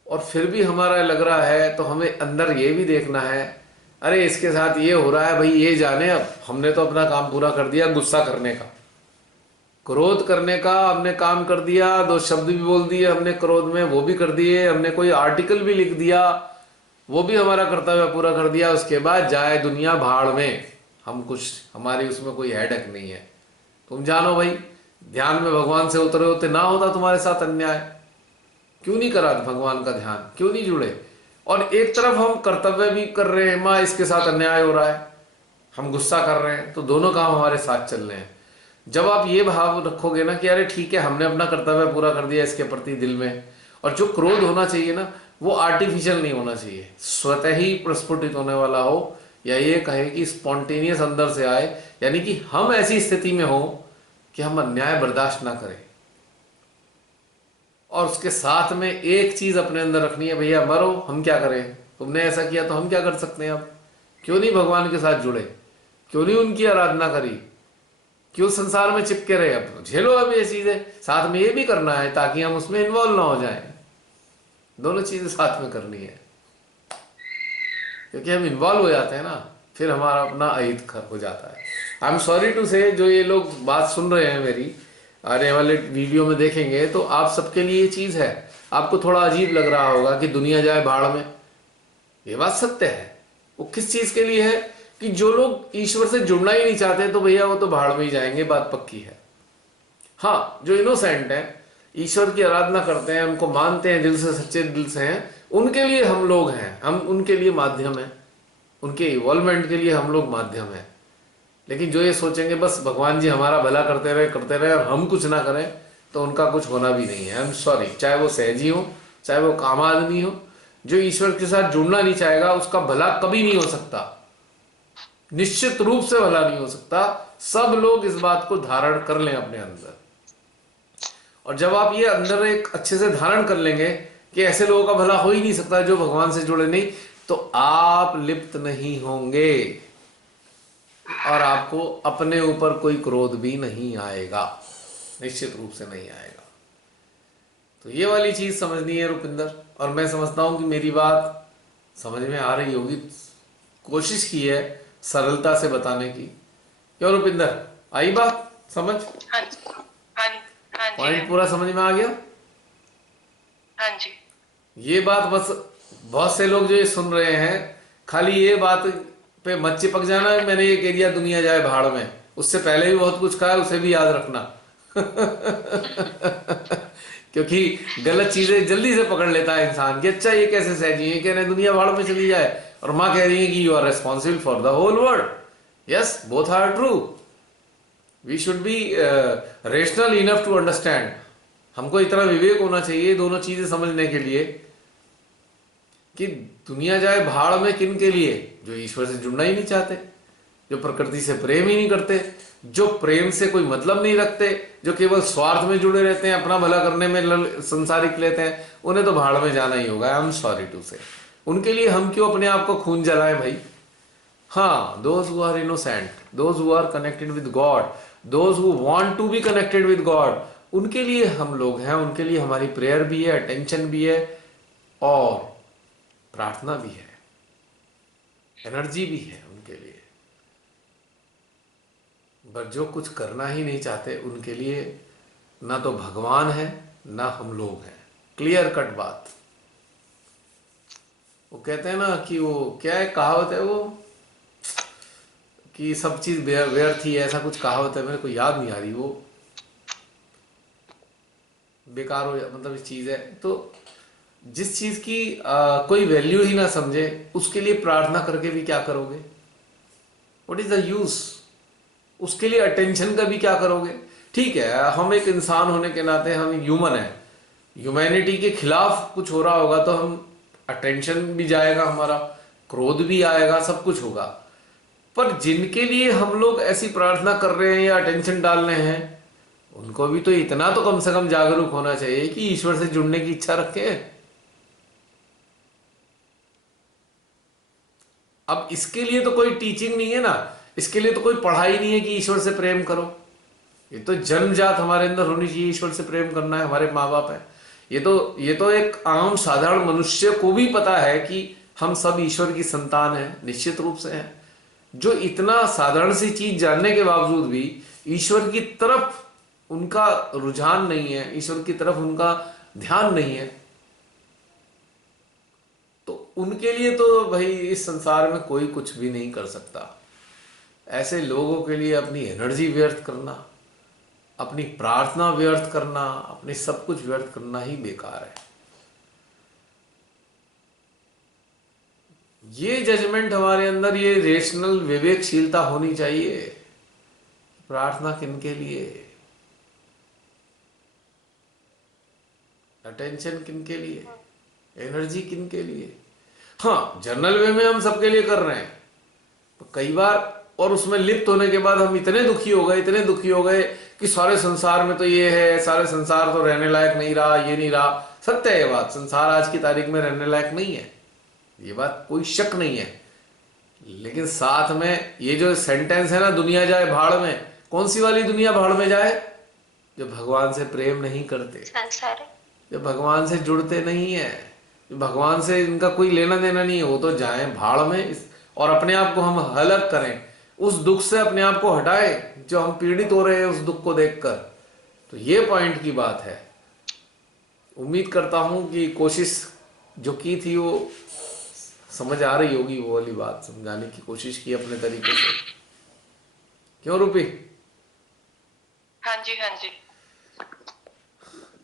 और फिर भी हमारा लग रहा है तो हमें अंदर ये भी देखना है, अरे इसके साथ ये हो रहा है भाई, ये जाने, अब हमने तो अपना काम पूरा कर दिया। गुस्सा करने का, क्रोध करने का हमने काम कर दिया, दो शब्द भी बोल दिए हमने क्रोध में, वो भी कर दिए हमने, कोई आर्टिकल भी लिख दिया, वो भी हमारा कर्तव्य पूरा कर दिया। उसके बाद जाए दुनिया भाड़ में, हम कुछ, हमारी उसमें कोई हेडक नहीं है। तुम जानो भाई, ध्यान में भगवान से उतरे होते ना होता तुम्हारे साथ अन्याय, क्यों नहीं करा भगवान का ध्यान, क्यों नहीं जुड़े? और एक तरफ हम कर्तव्य भी कर रहे हैं, माँ इसके साथ अन्याय हो रहा है, हम गुस्सा कर रहे हैं, तो दोनों काम हमारे साथ चल रहे हैं। जब आप ये भाव रखोगे ना कि अरे ठीक है हमने अपना कर्तव्य पूरा कर दिया इसके प्रति दिल में, और जो क्रोध होना चाहिए ना वो आर्टिफिशियल नहीं होना चाहिए, स्वतः ही प्रस्फुटित होने वाला हो, या ये कहे कि स्पॉन्टेनियस अंदर से आए, यानी कि हम ऐसी स्थिति में हो कि हम अन्याय बर्दाश्त ना करें। और उसके साथ में एक चीज अपने अंदर रखनी है, भैया मरो, हम क्या करें, तुमने ऐसा किया तो हम क्या कर सकते हैं। अब क्यों नहीं भगवान के साथ जुड़े, क्यों नहीं उनकी आराधना करी, क्यों संसार में चिपके रहे। अब झेलो, अब ये चीजें साथ में ये भी करना है ताकि हम उसमें इन्वॉल्व ना हो जाएं। दोनों चीजें साथ में करनी है, क्योंकि हम इन्वॉल्व हो जाते हैं ना, फिर हमारा अपना अहित हो जाता है। आई एम सॉरी टू से, जो ये लोग बात सुन रहे हैं मेरी, आने वाले वीडियो में देखेंगे तो आप सबके लिए ये चीज है, आपको थोड़ा अजीब लग रहा होगा कि दुनिया जाए भाड़ में। ये बात सत्य है। वो किस चीज के लिए है कि जो लोग ईश्वर से जुड़ना ही नहीं चाहते, तो भैया वो तो भाड़ में ही जाएंगे, बात पक्की है। हाँ, जो इनोसेंट है, ईश्वर की आराधना करते हैं, उनको मानते हैं दिल से, सच्चे दिल से हैं, उनके लिए हम लोग हैं, हम उनके लिए माध्यम हैं, उनके इवॉल्वमेंट के लिए हम लोग माध्यम हैं। लेकिन जो ये सोचेंगे बस भगवान जी हमारा भला करते रहे और हम कुछ ना करें, तो उनका कुछ होना भी नहीं है। आई एम सॉरी, चाहे वो सहजी हो, चाहे वो काम आदमी हो, जो ईश्वर के साथ जुड़ना नहीं चाहेगा उसका भला कभी नहीं हो सकता, निश्चित रूप से भला नहीं हो सकता। सब लोग इस बात को धारण कर लें अपने अंदर, और जब आप ये अंदर एक अच्छे से धारण कर लेंगे कि ऐसे लोगों का भला हो ही नहीं सकता जो भगवान से जुड़े नहीं, तो आप लिप्त नहीं होंगे और आपको अपने ऊपर कोई क्रोध भी नहीं आएगा, निश्चित रूप से नहीं आएगा। तो ये वाली चीज समझनी है रुपिंदर, और मैं समझता हूं कि मेरी बात समझ में आ रही होगी। कोशिश की है सरलता से बताने की, क्यों रुपिंदर, आई बात समझ? हाँ जी, हाँ हाँ जी, पॉइंट पूरा समझ में आ गया? हाँ जी। ये बात बस, बहुत से लोग जो ये सुन रहे हैं खाली ये बात पे मत चिपक जाना है मैंने ये कह दिया दुनिया जाए भाड़ में, उससे पहले भी बहुत कुछ कहा है, उसे भी याद रखना। क्योंकि गलत चीजें जल्दी से पकड़ लेता है इंसान कि अच्छा ये कैसे सहजी है, कह रहे दुनिया भाड़ में चली जाए, और माँ कह रही है कि you are responsible for the whole world. Yes, both are true. We should be rational enough to understand. हमको इतना विवेक होना चाहिए दोनों चीजें समझने के लिए कि दुनिया जाए भाड़ में किन के लिए? जो ईश्वर से जुड़ना ही नहीं चाहते, जो प्रकृति से प्रेम ही नहीं करते, जो प्रेम से कोई मतलब नहीं रखते, जो केवल स्वार्थ में जुड़े रहते हैं, अपना भला करने में संसारिक लेते हैं, उन्हें तो भाड़ में जाना ही होगा। आई एम सॉरी टू से। उनके लिए हम क्यों अपने आप को खून जलाएं भाई? हाँ, those who are innocent, those who are connected with God, those who want to be connected with God, उनके लिए हम लोग हैं, उनके लिए हमारी प्रेयर भी है, अटेंशन भी है, और प्रार्थना भी है, एनर्जी भी है उनके लिए। बस जो कुछ करना ही नहीं चाहते उनके लिए ना तो भगवान है ना हम लोग हैं। क्लियर कट बात। वो कहते हैं ना कि वो क्या है, कहावत है वो कि सब चीज व्यर्थ ही है, ऐसा कुछ कहावत है, मेरे को याद नहीं आ रही, वो बेकार हो मतलब इस चीज है। तो जिस चीज की कोई वैल्यू ही ना समझे उसके लिए प्रार्थना करके भी क्या करोगे? What is the use? उसके लिए अटेंशन का भी क्या करोगे? ठीक है, हम एक इंसान होने के नाते हम ह्यूमन है, ह्यूमैनिटी के खिलाफ कुछ हो रहा होगा तो हम अटेंशन भी जाएगा, हमारा क्रोध भी आएगा, सब कुछ होगा। पर जिनके लिए हम लोग ऐसी प्रार्थना कर रहे हैं या अटेंशन डाल रहे हैं, उनको भी तो इतना तो कम से कम जागरूक होना चाहिए कि ईश्वर से जुड़ने की इच्छा रखें। अब इसके लिए तो कोई टीचिंग नहीं है ना, इसके लिए तो कोई पढ़ाई नहीं है कि ईश्वर से प्रेम करो। ये तो जन्मजात हमारे अंदर होनी चाहिए, ईश्वर से प्रेम करना है, हमारे माँ बाप है। ये तो एक आम साधारण मनुष्य को भी पता है कि हम सब ईश्वर की संतान हैं, निश्चित रूप से हैं। जो इतना साधारण सी चीज जानने के बावजूद भी ईश्वर की तरफ उनका रुझान नहीं है, ईश्वर की तरफ उनका ध्यान नहीं है, तो उनके लिए तो भाई इस संसार में कोई कुछ भी नहीं कर सकता। ऐसे लोगों के लिए अपनी एनर्जी व्यर्थ करना, अपनी प्रार्थना व्यर्थ करना, अपने सब कुछ व्यर्थ करना ही बेकार है। ये जजमेंट हमारे अंदर, ये रेशनल विवेकशीलता होनी चाहिए। प्रार्थना किन के लिए, अटेंशन किन के लिए, एनर्जी किन के लिए? हाँ, जनरल वे में हम सबके लिए कर रहे हैं, तो कई बार और उसमें लिप्त होने के बाद हम इतने दुखी हो गए कि सारे संसार में तो ये है, सारे संसार तो रहने लायक नहीं रहा, ये नहीं रहा। सत्य है ये बात, संसार आज की तारीख में रहने लायक नहीं है, ये बात कोई शक नहीं है। लेकिन साथ में ये जो सेंटेंस है ना, दुनिया जाए भाड़ में, कौन सी वाली दुनिया भाड़ में जाए? जो भगवान से प्रेम नहीं करते, जो भगवान से जुड़ते नहीं है, जो भगवान से इनका कोई लेना देना नहीं है, वो तो जाए भाड़ में। और अपने आप को हम अलग करें, उस दुख से अपने आप को हटाए जो हम पीड़ित हो रहे हैं उस दुख को देखकर। तो ये पॉइंट की बात है। उम्मीद करता हूं कि कोशिश जो की थी वो समझ आ रही होगी, वो वाली बात समझाने की कोशिश की अपने तरीके से। क्यों रूपी? हाँ जी, हाँ जी।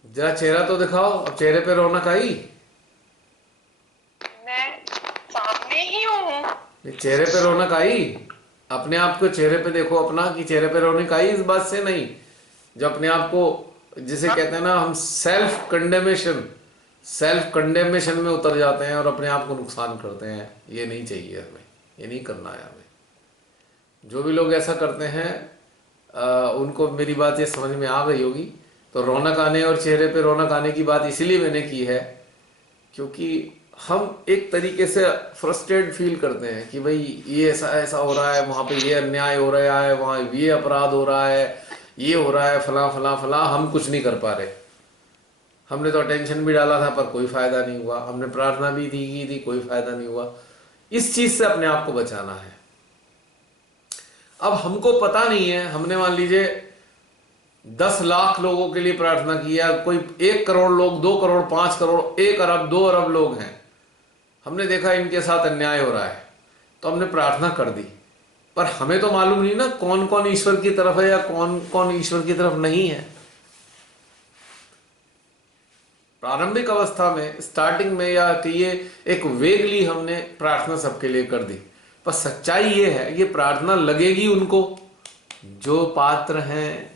जरा चेहरा तो दिखाओ, अब चेहरे पे रौनक आई? ये चेहरे पे रौनक आई, अपने आप को चेहरे पे देखो अपना कि चेहरे पे रौनक आई, इस बात से नहीं। जो अपने आप को, जिसे हाँ कहते हैं ना हम सेल्फ कंडेमेशन में उतर जाते हैं और अपने आप को नुकसान करते हैं, ये नहीं चाहिए हमें, ये नहीं करना है हमें। जो भी लोग ऐसा करते हैं उनको मेरी बात ये समझ में आ गई होगी। तो रौनक आने और चेहरे पे रौनक आने की बात इसीलिए मैंने की है क्योंकि हम एक तरीके से फ्रस्ट्रेट फील करते हैं कि भाई ये ऐसा ऐसा हो रहा है, वहाँ पे ये अन्याय हो रहा है, वहाँ ये अपराध हो रहा है, ये हो रहा है, फला फला फला, हम कुछ नहीं कर पा रहे। हमने तो अटेंशन भी डाला था पर कोई फायदा नहीं हुआ, हमने प्रार्थना भी की थी, कोई फायदा नहीं हुआ। इस चीज से अपने आप को बचाना है। अब हमको पता नहीं है, हमने मान लीजिए 10 लाख लोगों के लिए प्रार्थना की है, कोई 1 करोड़ लोग, 2 करोड़, 5 करोड़, 1 अरब, 2 अरब लोग हैं, हमने देखा इनके साथ अन्याय हो रहा है, तो हमने प्रार्थना कर दी। पर हमें तो मालूम नहीं ना कौन कौन ईश्वर की तरफ है या कौन कौन ईश्वर की तरफ नहीं है। प्रारंभिक अवस्था में, स्टार्टिंग में, या कहिए एक वेगली हमने प्रार्थना सबके लिए कर दी, पर सच्चाई ये है ये प्रार्थना लगेगी उनको जो पात्र हैं।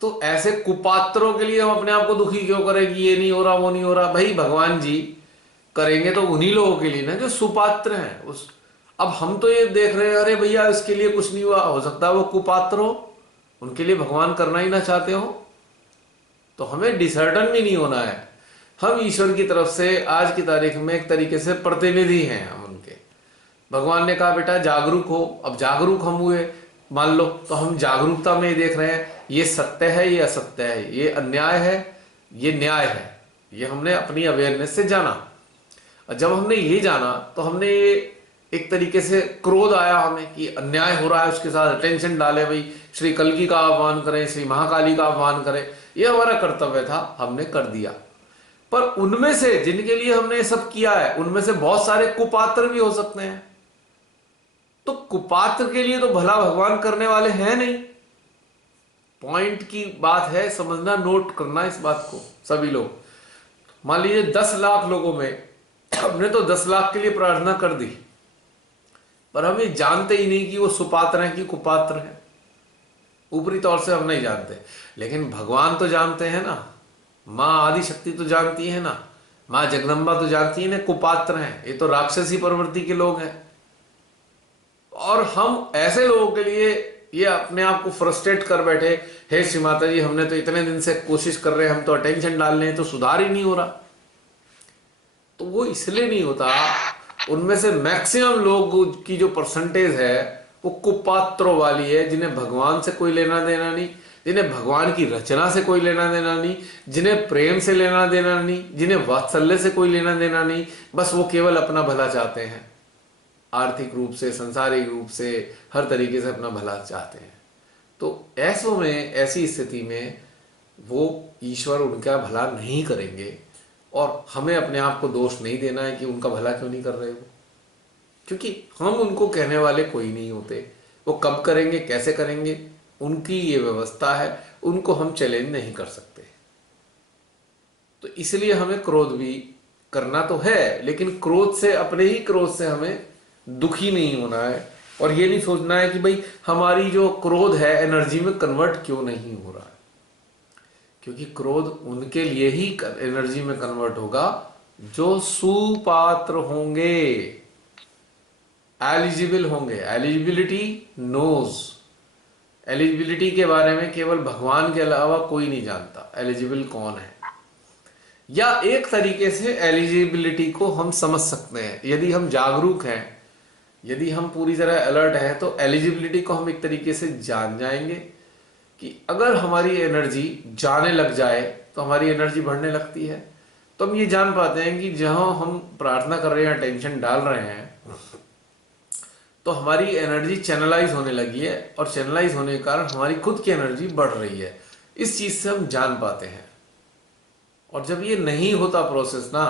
तो ऐसे कुपात्रों के लिए हम अपने आप को दुखी क्यों करें कि ये नहीं हो रहा, वो नहीं हो रहा। भाई भगवान जी करेंगे तो उन्हीं लोगों के लिए ना जो सुपात्र हैं। उस अब हम तो ये देख रहे हैं अरे भैया इसके लिए कुछ नहीं हुआ, हो सकता है वो कुपात्र हो, उनके लिए भगवान करना ही ना चाहते हो। तो हमें डिसर्टन भी नहीं होना है। हम ईश्वर की तरफ से आज की तारीख में एक तरीके से प्रतिनिधि हैं हम उनके। भगवान ने कहा बेटा जागरूक हो, अब जागरूक हम हुए मान लो, तो हम जागरूकता में देख रहे हैं ये सत्य है, ये असत्य है, ये अन्याय है, ये न्याय है, ये हमने अपनी अवेयरनेस से जाना। और जब हमने ये जाना तो हमने ये एक तरीके से क्रोध आया हमें कि अन्याय हो रहा है, उसके साथ अटेंशन डाले, भाई श्री कल्की का आह्वान करें, श्री महाकाली का आह्वान करें, ये हमारा कर्तव्य था, हमने कर दिया। पर उनमें से जिनके लिए हमने ये सब किया है उनमें से बहुत सारे कुपात्र भी हो सकते हैं। तो कुपात्र के लिए तो भला भगवान करने वाले हैं नहीं। पॉइंट की बात है, समझना, नोट करना इस बात को सभी लोग। मान लीजिए 10 लाख लोगों में हमने तो 10 लाख के लिए प्रार्थना कर दी, पर हम ये जानते ही नहीं कि वो सुपात्र हैं कि कुपात्र हैं। ऊपरी तौर से हम नहीं जानते, लेकिन भगवान तो जानते हैं ना, माँ आदि शक्ति तो जानती है ना, माँ जगदम्बा तो जानती है ना कुपात्र हैं, ये तो राक्षसी प्रवृत्ति के लोग हैं। और हम ऐसे लोगों के लिए ये अपने आप को फ्रस्ट्रेट कर बैठे, हे श्री माता जी हमने तो इतने दिन से कोशिश कर रहे हैं, हम तो अटेंशन डाल रहे हैं, तो सुधार ही नहीं हो रहा। तो वो इसलिए नहीं होता, उनमें से मैक्सिमम लोग की जो परसेंटेज है वो कुपात्रों वाली है, जिन्हें भगवान से कोई लेना देना नहीं, जिन्हें भगवान की रचना से कोई लेना देना नहीं, जिन्हें प्रेम से लेना देना नहीं, जिन्हें वात्सल्य से कोई लेना देना नहीं, बस वो केवल अपना भला चाहते हैं। आर्थिक रूप से, सांसारिक रूप से, हर तरीके से अपना भला चाहते हैं। तो ऐसों में, ऐसी स्थिति में वो ईश्वर उनका भला नहीं करेंगे। और हमें अपने आप को दोष नहीं देना है कि उनका भला क्यों नहीं कर रहे हो, क्योंकि हम उनको कहने वाले कोई नहीं होते। वो कब करेंगे, कैसे करेंगे, उनकी ये व्यवस्था है, उनको हम चैलेंज नहीं कर सकते। तो इसलिए हमें क्रोध भी करना तो है, लेकिन क्रोध से, अपने ही क्रोध से हमें दुखी नहीं होना है। और ये नहीं सोचना है कि भाई हमारी जो क्रोध है एनर्जी में कन्वर्ट क्यों नहीं हो रहा है, क्योंकि क्रोध उनके लिए ही एनर्जी में कन्वर्ट होगा जो सुपात्र होंगे, एलिजिबल होंगे। एलिजिबिलिटी नोज, एलिजिबिलिटी के बारे में केवल भगवान के अलावा कोई नहीं जानता एलिजिबल कौन है। या एक तरीके से एलिजिबिलिटी को हम समझ सकते हैं, यदि हम जागरूक हैं, यदि हम पूरी तरह अलर्ट हैं, तो एलिजिबिलिटी को हम एक तरीके से जान जाएंगे कि अगर हमारी एनर्जी जाने लग जाए तो हमारी एनर्जी बढ़ने लगती है। तो हम ये जान पाते हैं कि जहां हम प्रार्थना कर रहे हैं, टेंशन डाल रहे हैं, तो हमारी एनर्जी चैनलाइज होने लगी है, और चैनलाइज होने के कारण हमारी खुद की एनर्जी बढ़ रही है। इस चीज से हम जान पाते हैं। और जब ये नहीं होता प्रोसेस ना,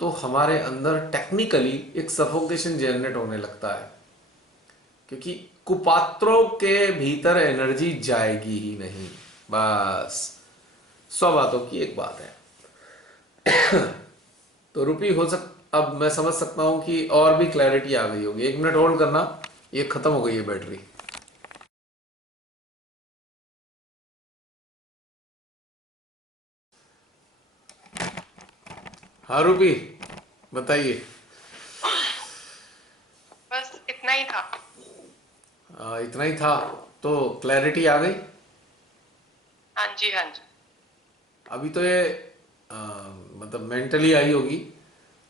तो हमारे अंदर टेक्निकली एक सफोकेशन जनरेट होने लगता है, क्योंकि कुपात्रों के भीतर एनर्जी जाएगी ही नहीं। बस 100 बातों की एक बात है। तो रुपी अब मैं समझ सकता हूँ कि और भी क्लैरिटी आ गई होगी। 1 मिनट होल्ड करना, ये खत्म हो गई है बैटरी। हाँ रूपी, बताइए। बस इतना ही था। इतना ही था तो क्लैरिटी आ गई। हाँ जी, हाँ जी। अभी तो ये अ, मतलब मेंटली आई होगी,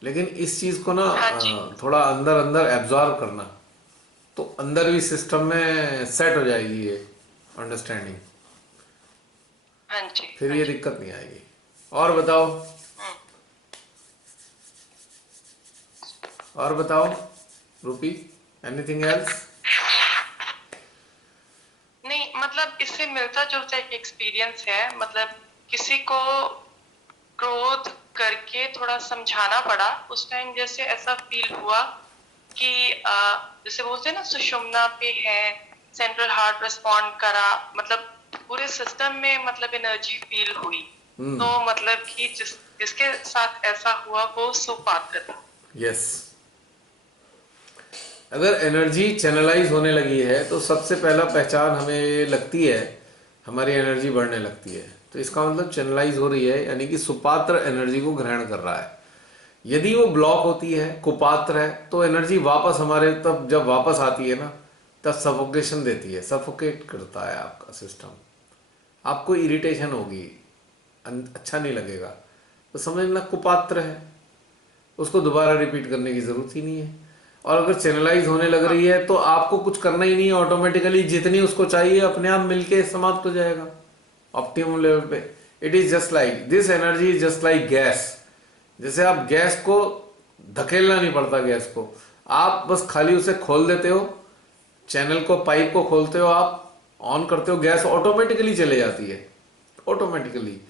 लेकिन इस चीज़ को ना हाँ जी, थोड़ा अंदर अंदर एब्जॉर्व करना, तो अंदर भी सिस्टम में सेट हो जाएगी ये अंडरस्टैंडिंग। हाँ जी, फिर हाँ ये जी। दिक्कत नहीं आएगी। और बताओ, हम्म। और बताओ रूपी, एनीथिंग एल्स? नहीं, मतलब इससे मिलता जुलता एक एक्सपीरियंस है। मतलब किसी को क्रोध करके थोड़ा समझाना पड़ा उस टाइम। जैसे ऐसा फील हुआ कि जैसे बोलते हैं ना, सुषुम्ना पे है, सेंट्रल हार्ट रिस्पॉन्ड करा, मतलब पूरे सिस्टम में मतलब एनर्जी फील हुई। तो मतलब कि जिसके साथ ऐसा हुआ वो सुपात्र था। यस, अगर एनर्जी चैनलाइज होने लगी है तो सबसे पहला पहचान हमें लगती है, हमारी एनर्जी बढ़ने लगती है, तो इसका मतलब चैनलाइज हो रही है, यानी कि सुपात्र एनर्जी को ग्रहण कर रहा है। यदि वो ब्लॉक होती है, कुपात्र है, तो एनर्जी वापस हमारे, तब जब वापस आती है ना, तब सफोकेशन देती है, सफोकेट करता है आपका सिस्टम, आपको इरिटेशन होगी, अच्छा नहीं लगेगा, तो समझना कुपात्र है, उसको दोबारा रिपीट करने की ज़रूरत ही नहीं है। और अगर चैनलाइज होने लग हाँ रही है तो आपको कुछ करना ही नहीं है, ऑटोमेटिकली जितनी उसको चाहिए अपने आप मिलके समाप्त हो जाएगा ऑप्टिमम लेवल पे। It is just like this energy is just like gas. जैसे आप गैस को धकेलना नहीं पड़ता, गैस को आप बस खाली उसे खोल देते हो, चैनल को, पाइप को खोलते हो, आप ऑन करते हो, गैस ऑटोमेटिकली चले जाती है, ऑटोमेटिकली।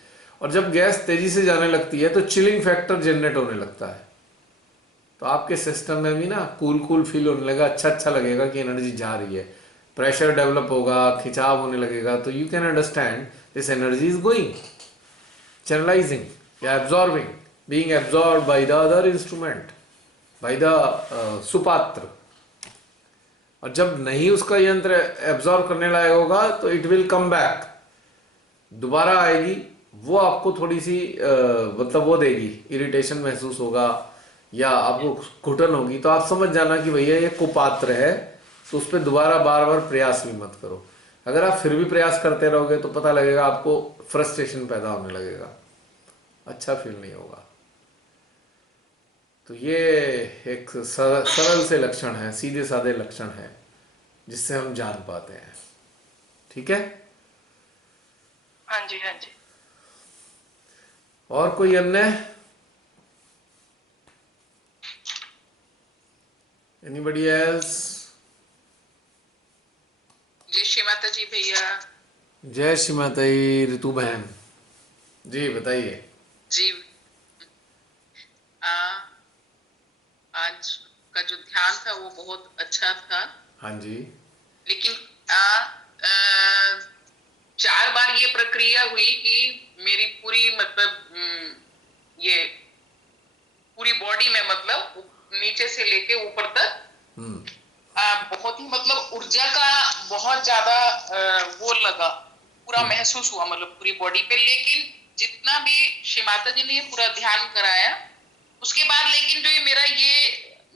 और जब गैस तेजी से जाने लगती है तो चिलिंग फैक्टर जनरेट होने लगता है, तो आपके सिस्टम में भी ना कूल कूल फील होने लगा, अच्छा अच्छा लगेगा कि एनर्जी जा रही है, प्रेशर डेवलप होगा, खिंचाव होने लगेगा, तो you can understand this energy is going, channelizing या absorbing, being absorb by the other instrument, by the सुपात्र। और जब नहीं उसका यंत्र एब्जॉर्ब करने लायक होगा तो इट विल कम बैक, दोबारा आएगी, वो आपको थोड़ी सी मतलब वो देगी, इरिटेशन महसूस होगा या आपको घुटन होगी, तो आप समझ जाना कि भैया ये कुपात्र है, तो उस पर दोबारा बार बार प्रयास भी मत करो। अगर आप फिर भी प्रयास करते रहोगे तो पता लगेगा आपको फ्रस्ट्रेशन पैदा होने लगेगा, अच्छा फील नहीं होगा। तो ये एक सरल से लक्षण है, सीधे साधे लक्षण है, जिससे हम जान पाते हैं। ठीक है, हाँ जी, हाँ जी। और कोई अन्य, एनीबडी एल्स? जय श्री माता जी भैया। जय श्री माताई ऋतु बहन जी, बताइए। जी, आ, आज का जो ध्यान था वो बहुत अच्छा था। हाँ जी। लेकिन आ, 4 बार ये प्रक्रिया हुई कि मेरी पूरी मतलब ये पूरी बॉडी में मतलब नीचे से लेके ऊपर तक बहुत ही मतलब ऊर्जा का बहुत ज्यादा वो लगा, पूरा महसूस हुआ मतलब पूरी बॉडी पे। लेकिन जितना भी श्री माता जी ने ये पूरा ध्यान कराया उसके बाद, लेकिन जो ये मेरा ये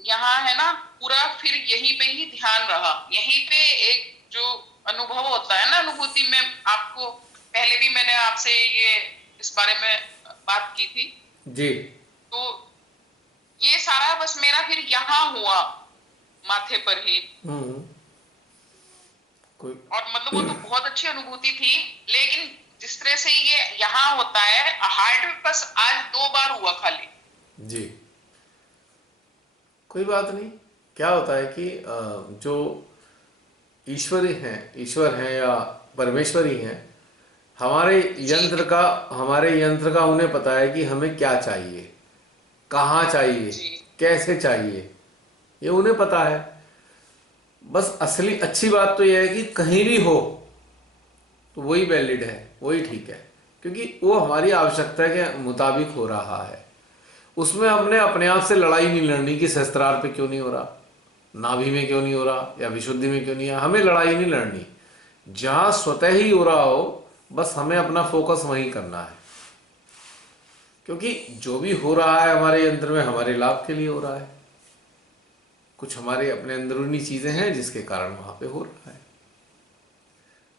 यहाँ है ना पूरा, फिर यहीं पे ही ध्यान रहा। यहीं पे एक जो अनुभव होता है ना, अनुभूति में, आपको पहले भी मैंने आपसे ये इस बारे में बात की थी जी। तो ये सारा बस मेरा फिर यहाँ हुआ, माथे पर ही। कोई और मतलब वो तो बहुत अच्छी अनुभूति थी। लेकिन जिस तरह से ये यहाँ होता है हार्ट में, बस आज 2 बार हुआ खाली। जी, कोई बात नहीं। क्या होता है कि जो ईश्वर हैं या परमेश्वरी हैं, हमारे यंत्र का उन्हें पता है कि हमें क्या चाहिए, कहाँ चाहिए, कैसे चाहिए, ये उन्हें पता है। बस असली अच्छी बात तो यह है कि कहीं भी हो तो वही वैलिड है, वही ठीक है, क्योंकि वो हमारी आवश्यकता के मुताबिक हो रहा है। उसमें हमने अपने आप से लड़ाई नहीं लड़नी कि सहस्त्रार पे क्यों नहीं हो रहा, नाभि में क्यों नहीं हो रहा, या विशुद्धि में क्यों नहीं है। हमें लड़ाई नहीं लड़नी, जहां स्वतः ही हो रहा हो बस हमें अपना फोकस वहीं करना है, क्योंकि जो भी हो रहा है हमारे यंत्र में हमारे लाभ के लिए हो रहा है। कुछ हमारे अपने अंदरूनी चीजें हैं जिसके कारण वहां पे हो रहा है।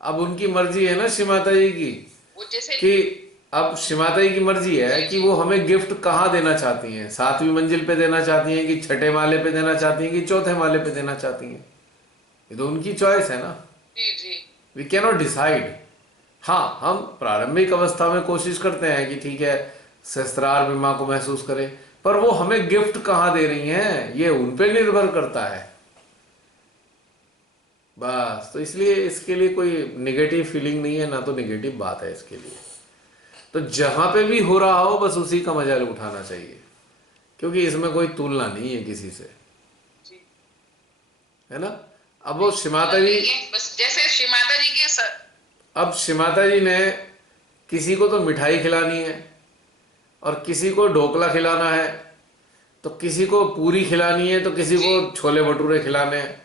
अब उनकी मर्जी है ना श्री माता जी की, वो जैसे कि अब श्री माता जी की मर्जी है कि वो हमें गिफ्ट कहाँ देना चाहती हैं, 7वीं मंजिल पे देना चाहती हैं कि छठे माले पे देना चाहती हैं कि चौथे माले पे देना चाहती हैं। ये तो उनकी चॉइस है ना, जी जी वी कैन नॉट डिसाइड। हाँ, हम प्रारंभिक अवस्था में कोशिश करते हैं कि ठीक है सहस्त्रार में माँ को महसूस करें, पर वो हमें गिफ्ट कहाँ दे रही हैं ये उन पे निर्भर करता है बस। तो इसलिए इसके लिए कोई नेगेटिव फीलिंग नहीं है, ना तो नेगेटिव बात है इसके लिए। तो जहां पे भी हो रहा हो बस उसी का मजा उठाना चाहिए, क्योंकि इसमें कोई तुलना नहीं है किसी से, जी। है ना। अब वो श्री माता जी, बस जैसे श्री माता जी के अब श्री माता जी ने किसी को तो मिठाई खिलानी है और किसी को ढोकला खिलाना है, तो किसी को पूरी खिलानी है तो किसी को छोले भटूरे खिलाने हैं,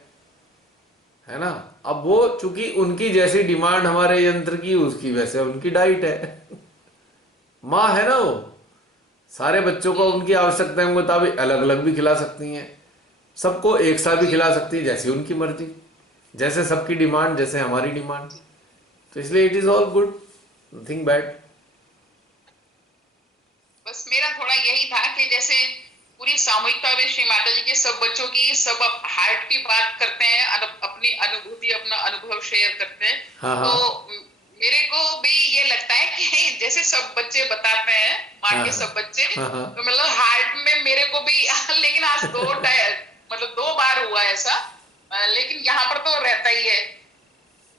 है ना। अब वो चूंकि उनकी जैसी डिमांड हमारे यंत्र की उसकी वैसे उनकी डाइट है माँ है ना, वो सारे बच्चों को उनकी आवश्यकता के मुताबिक अलग अलग भी खिला सकती हैं, सबको एक साथ भी खिला सकती है जैसी उनकी मर्जी, जैसे सबकी डिमांड जैसे हमारी डिमांड। तो इसलिए it is all good, nothing bad. बस मेरा थोड़ा यही था कि जैसे पूरी सामूहिकता में श्री माता जी के सब बच्चों की सब हार्ट की बात करते हैं, अपनी अनुभूति अपना अनुभव शेयर करते हैं। हाँ, हाँ। तो मेरे को भी ये लगता है कि जैसे सब बच्चे बताते हैं माँ हाँ, के सब बच्चे, हाँ, हाँ। तो मतलब हार्ट में मेरे को भी लेकिन आज मतलब 2 बार हुआ ऐसा, लेकिन यहाँ पर तो रहता ही है,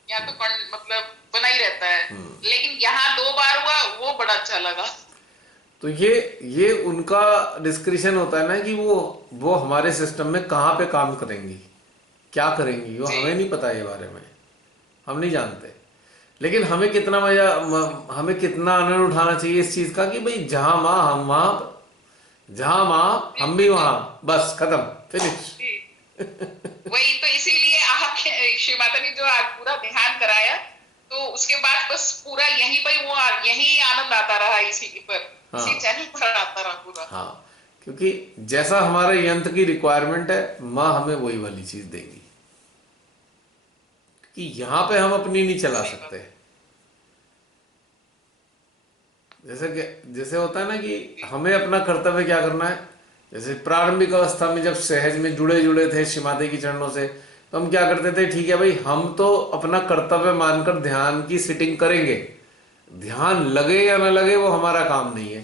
यहाँ तो मतलब बना ही रहता है, लेकिन यहाँ 2 बार हुआ वो बड़ा अच्छा लगा। तो ये उनका डिस्क्रिप्शन होता है ना कि वो हमारे सिस्टम में कहाँ पे काम करेंगी, क्या करेंगी, वो हमें नहीं पता ये बारे में, हम नहीं जानते। लेकिन हमें कितना मजा, हमें कितना आनंद उठाना चाहिए इस चीज का कि भाई जहां माँ हम वहां, जहां माँ हम भी वहां, बस खत्म, फिनिश। वही तो इसीलिए आप श्री माता ने जो आज पूरा ध्यान कराया, तो उसके बाद बस पूरा यहीं पर वो यही आनंद आता रहा, इसी पर हाँ, इसी चैनल पर आता रहा पूरा। हाँ, क्योंकि जैसा हमारे यंत्र की रिक्वायरमेंट है माँ हमें वही वाली चीज देगी, कि यहाँ पे हम अपनी नहीं चला सकते। जैसे होता है ना कि हमें अपना कर्तव्य क्या करना है, जैसे प्रारंभिक अवस्था में जब सहज में जुड़े जुड़े थे श्री माता की चरणों से, तो हम क्या करते थे, ठीक है भाई हम तो अपना कर्तव्य मानकर ध्यान की सिटिंग करेंगे, ध्यान लगे या ना लगे वो हमारा काम नहीं है,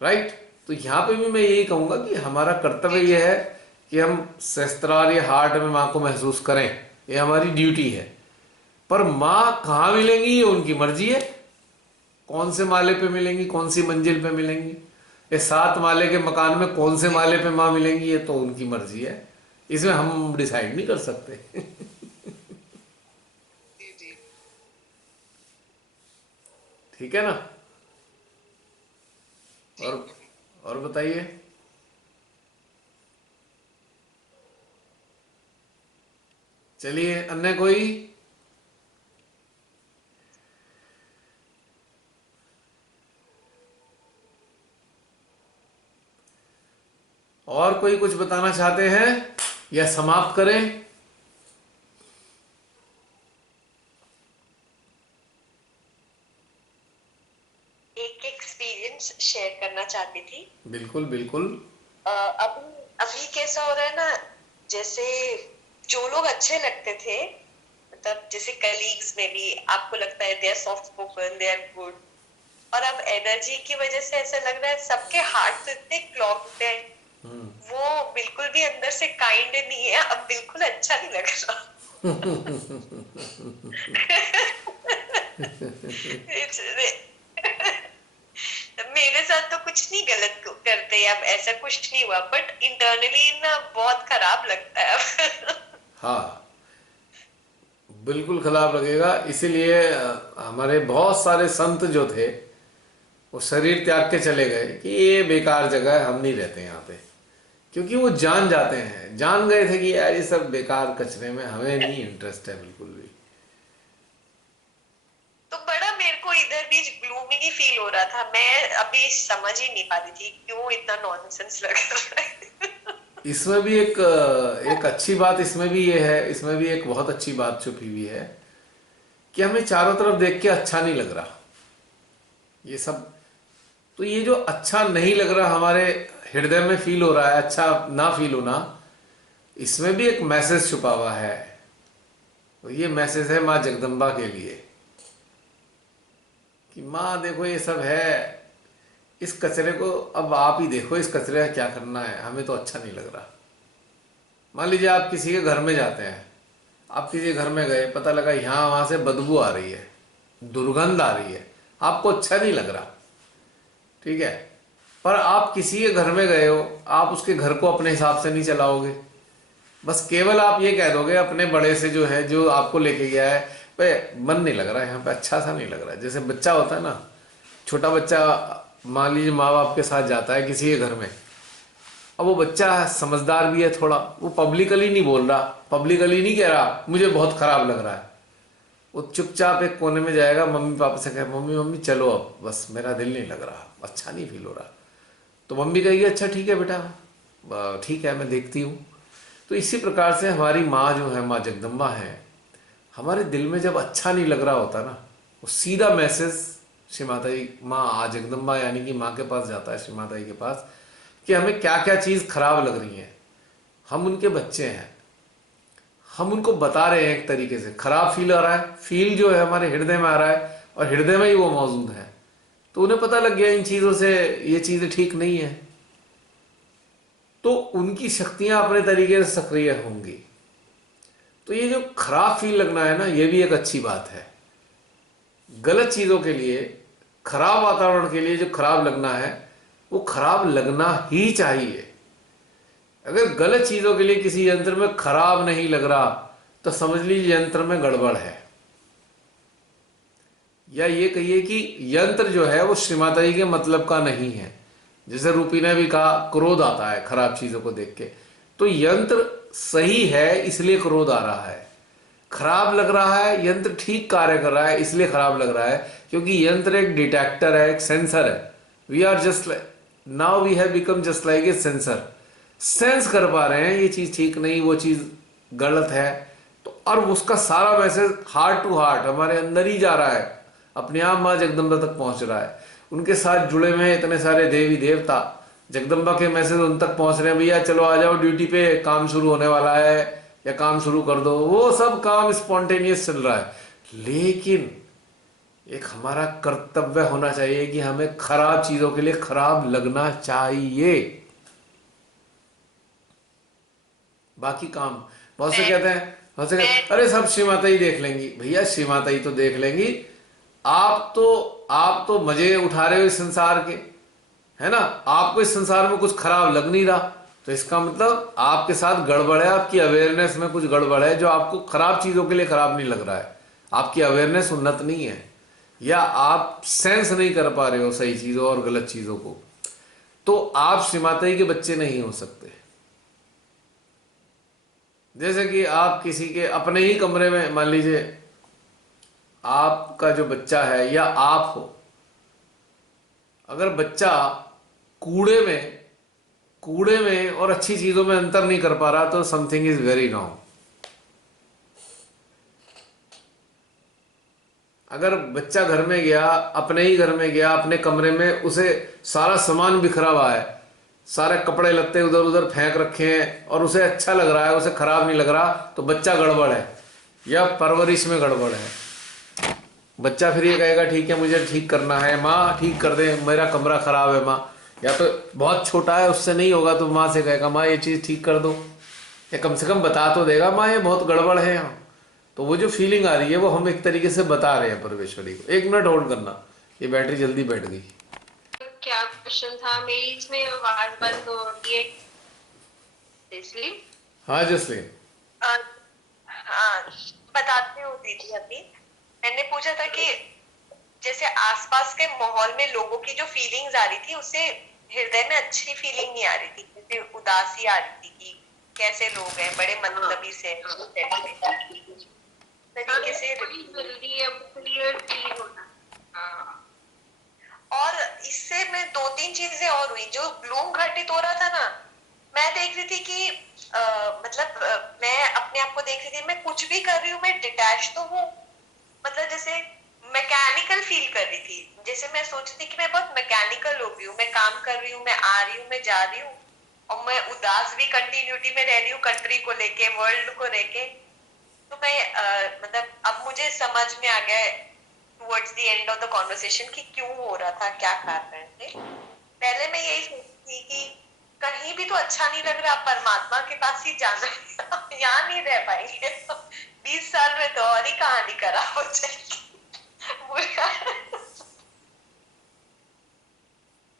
राइट। तो यहाँ पे भी मैं यही कहूंगा कि हमारा कर्तव्य ये है कि हम सहस्त्रार या हार्ट में माँ को महसूस करें, ये हमारी ड्यूटी है। पर माँ कहाँ मिलेंगी ये उनकी मर्जी है, कौन से माले पे मिलेंगी, कौन सी मंजिल पे मिलेंगी, ये 7 माले के मकान में कौन से माले पे माँ मिलेंगी, ये तो उनकी मर्जी है, इसमें हम डिसाइड नहीं कर सकते। ठीक है ना। और बताइए। चलिए, अन्य कोई। और कोई कुछ बताना चाहते हैं या समाप्त करें? एक एक्सपीरियंस शेयर करना चाहती थी। बिल्कुल बिल्कुल। अभी कैसा हो रहा है ना, जैसे जो लोग अच्छे लगते थे, मतलब जैसे कलीग्स में भी आपको लगता है they are soft spoken, they are good, और अब एनर्जी की वजह से ऐसा लग रहा है सबके हार्ट इतने क्लॉग्ड हैं, वो बिल्कुल भी अंदर से काइंड नहीं है, अब बिल्कुल अच्छा नहीं लग रहा। मेरे साथ तो कुछ नहीं गलत करते, अब ऐसा कुछ नहीं हुआ, बट इंटरनली ना बहुत खराब लगता है अब। हाँ, बिल्कुल खराब लगेगा। इसीलिए हमारे बहुत सारे संत जो थे वो शरीर त्याग के चले गए कि ये बेकार जगह है, हम नहीं रहते यहाँ पे। क्योंकि वो जान जाते हैं, जान गए थे कि यार ये सब बेकार कचरे में हमें नहीं इंटरेस्ट है बिल्कुल भी। तो बड़ा मेरे को इधर भी ग्लूमी फील हो रहा था, मैं अभी समझ ही नहीं पा रही थी क्यों इतना नॉनसेंस लग रहा है। इसमें भी एक अच्छी बात इसमें भी ये है, इसमें भी एक बहुत अच्छी बात छुपी हुई है कि हमें चारों तरफ देख के अच्छा नहीं लग रहा ये सब। तो ये जो अच्छा नहीं लग रहा हमारे हृदय में फील हो रहा है, अच्छा ना फील होना, इसमें भी एक मैसेज छुपा हुआ है। तो ये मैसेज है माँ जगदम्बा के लिए कि माँ देखो ये सब है, इस कचरे को अब आप ही देखो, इस कचरे का क्या करना है, हमें तो अच्छा नहीं लग रहा। मान लीजिए आप किसी के घर में जाते हैं, आप किसी के घर में गए, पता लगा यहाँ वहाँ से बदबू आ रही है, दुर्गंध आ रही है, आपको अच्छा नहीं लग रहा, ठीक है। पर आप किसी के घर में गए हो, आप उसके घर को अपने हिसाब से नहीं चलाओगे, बस केवल आप ये कह दोगे अपने बड़े से जो है, जो आपको लेके गया है, भाई मन नहीं लग रहा है यहाँ पे, अच्छा सा नहीं लग रहा है। जैसे बच्चा होता है ना, छोटा बच्चा मान लीजिए माँ बाप के साथ जाता है किसी के घर में, अब वो बच्चा समझदार भी है थोड़ा, वो पब्लिकली नहीं बोल रहा, पब्लिकली नहीं कह रहा मुझे बहुत खराब लग रहा है, वो चुपचाप एक कोने में जाएगा, मम्मी पापा से कहे मम्मी मम्मी चलो अब, बस मेरा दिल नहीं लग रहा, अच्छा नहीं फील हो रहा। तो मम्मी कहेगी अच्छा ठीक है बेटा, ठीक है मैं देखती हूँ। तो इसी प्रकार से हमारी माँ जो है, माँ जगदम्बा है, हमारे दिल में जब अच्छा नहीं लग रहा होता ना, वो सीधा मैसेज श्री माता जी, माँ आ जगदम्बा यानी कि माँ के पास जाता है, श्री माता जी के पास, कि हमें क्या क्या चीज़ खराब लग रही है। हम उनके बच्चे हैं, हम उनको बता रहे हैं एक तरीके से, खराब फील आ रहा है, फील जो है हमारे हृदय में आ रहा है और हृदय में ही वो मौजूद है, तो उन्हें पता लग गया इन चीज़ों से ये चीज़ें ठीक नहीं है, तो उनकी शक्तियां अपने तरीके से सक्रिय होंगी। तो ये जो खराब फील लगना है ना, ये भी एक अच्छी बात है। गलत चीज़ों के लिए, खराब वातावरण के लिए जो खराब लगना है, वो खराब लगना ही चाहिए। अगर गलत चीज़ों के लिए किसी यंत्र में खराब नहीं लग रहा, तो समझ लीजिए यंत्र में गड़बड़ है, या ये कहिए कि यंत्र जो है वो श्री माता जी के मतलब का नहीं है। जैसे रूपी ने भी कहा क्रोध आता है खराब चीज़ों को देख के, तो यंत्र सही है इसलिए क्रोध आ रहा है। खराब लग रहा है, यंत्र ठीक कार्य कर रहा है इसलिए खराब लग रहा है, क्योंकि यंत्र एक डिटेक्टर है, एक सेंसर है। We are just now we have become just like a sensor, sense कर पा रहे हैं ये चीज़ ठीक नहीं, वो चीज़ गलत है, तो और उसका सारा मैसेज हार्ट टू हार्ट हमारे अंदर ही जा रहा है, अपने आप माँ जगदम्बा तक पहुंच रहा है। उनके साथ जुड़े हुए हैं इतने सारे देवी देवता, जगदम्बा के मैसेज उन तक पहुंच रहे हैं, भैया चलो आ जाओ ड्यूटी पे, काम शुरू होने वाला है या काम शुरू कर दो, वो सब काम स्पॉन्टेनियस चल रहा है। लेकिन एक हमारा कर्तव्य होना चाहिए कि हमें खराब चीजों के लिए खराब लगना चाहिए। बाकी काम बहुत से कहते हैं, बहुत से कहते हैं अरे सब श्री माता ही देख लेंगी। भैया श्री माता ही तो देख लेंगी, आप तो मजे उठा रहे हो इस संसार के, है ना, आपको इस संसार में कुछ खराब लग नहीं रहा, तो इसका मतलब आपके साथ गड़बड़ है, आपकी अवेयरनेस में कुछ गड़बड़ है, जो आपको खराब चीजों के लिए खराब नहीं लग रहा है। आपकी अवेयरनेस उन्नत नहीं है, या आप सेंस नहीं कर पा रहे हो सही चीजों और गलत चीजों को, तो आप श्री माता जी के बच्चे नहीं हो सकते। जैसे कि आप किसी के अपने ही कमरे में, मान लीजिए आपका जो बच्चा है या आप हो, अगर बच्चा कूड़े में और अच्छी चीजों में अंतर नहीं कर पा रहा, तो समथिंग इज वेरी रॉन्ग। अगर बच्चा घर में गया, अपने ही घर में गया, अपने कमरे में, उसे सारा सामान बिखरा हुआ है, सारे कपड़े लत्ते उधर उधर फेंक रखे हैं और उसे अच्छा लग रहा है, उसे खराब नहीं लग रहा, तो बच्चा गड़बड़ है या परवरिश में गड़बड़ है। बच्चा फिर ये कहेगा ठीक है मुझे ठीक करना है, माँ ठीक कर दे, मेरा कमरा खराब है माँ, या तो बहुत छोटा है उससे नहीं होगा तो माँ से कहेगा माँ ये चीज़ ठीक कर दो, या कम से कम बता तो देगा माँ ये बहुत गड़बड़ है यहाँ। तो वो जो फीलिंग आ रही है वो हम एक तरीके से बता रहे हैं परमेश्वरी को। 1 मिनट होल्ड करना, ये बैटरी जल्दी बैठ गई। क्या क्वेश्चन था मेरी, इसमें आवाज बंद हो रही है इसलिए। हाँ जसलीन, हाँ बताती हूँ दीदी। अभी मैंने पूछा था कि जैसे आसपास के माहौल में लोगों की जो फीलिंग्स आ रही थी उससे हृदय में अच्छी फीलिंग नहीं आ रही थी, जैसे उदासी आ रही थी कि कैसे लोग हैं, बड़े मतलबी से तरीके से। बड़ी जल्दी अब क्लियर फील होना। और इससे में 2-3 चीजें और हुई जो ग्लूम घटित हो रहा था ना, मैं देख रही थी कि मैं अपने आप को देख रही थी, मैं कुछ भी कर रही हूँ मैं डिटैच तो हूँ, मतलब जैसे मैकेनिकल फील कर रही थी, जैसे मैं सोच रही थी कि मैं बहुत मैकेनिकल हो गई हूँ, मैं काम कर रही हूँ, मैं आ रही हूँ, मैं जा रही हूँ, और मैं उदास भी कंटिन्यूटी में रह रही हूँ कंट्री को लेके, वर्ल्ड को लेके। तो मैं अब मुझे समझ में आ गया towards the end of the conversation कि क्यों हो रहा था, क्या कारण थे। पहले मैं यही सोचती थी कि कहीं भी तो अच्छा नहीं लग रहा, परमात्मा के पास ही जाना है, यहाँ नहीं रह पाएंगे 20 साल में तो और ही कहानी खराब हो जाएगी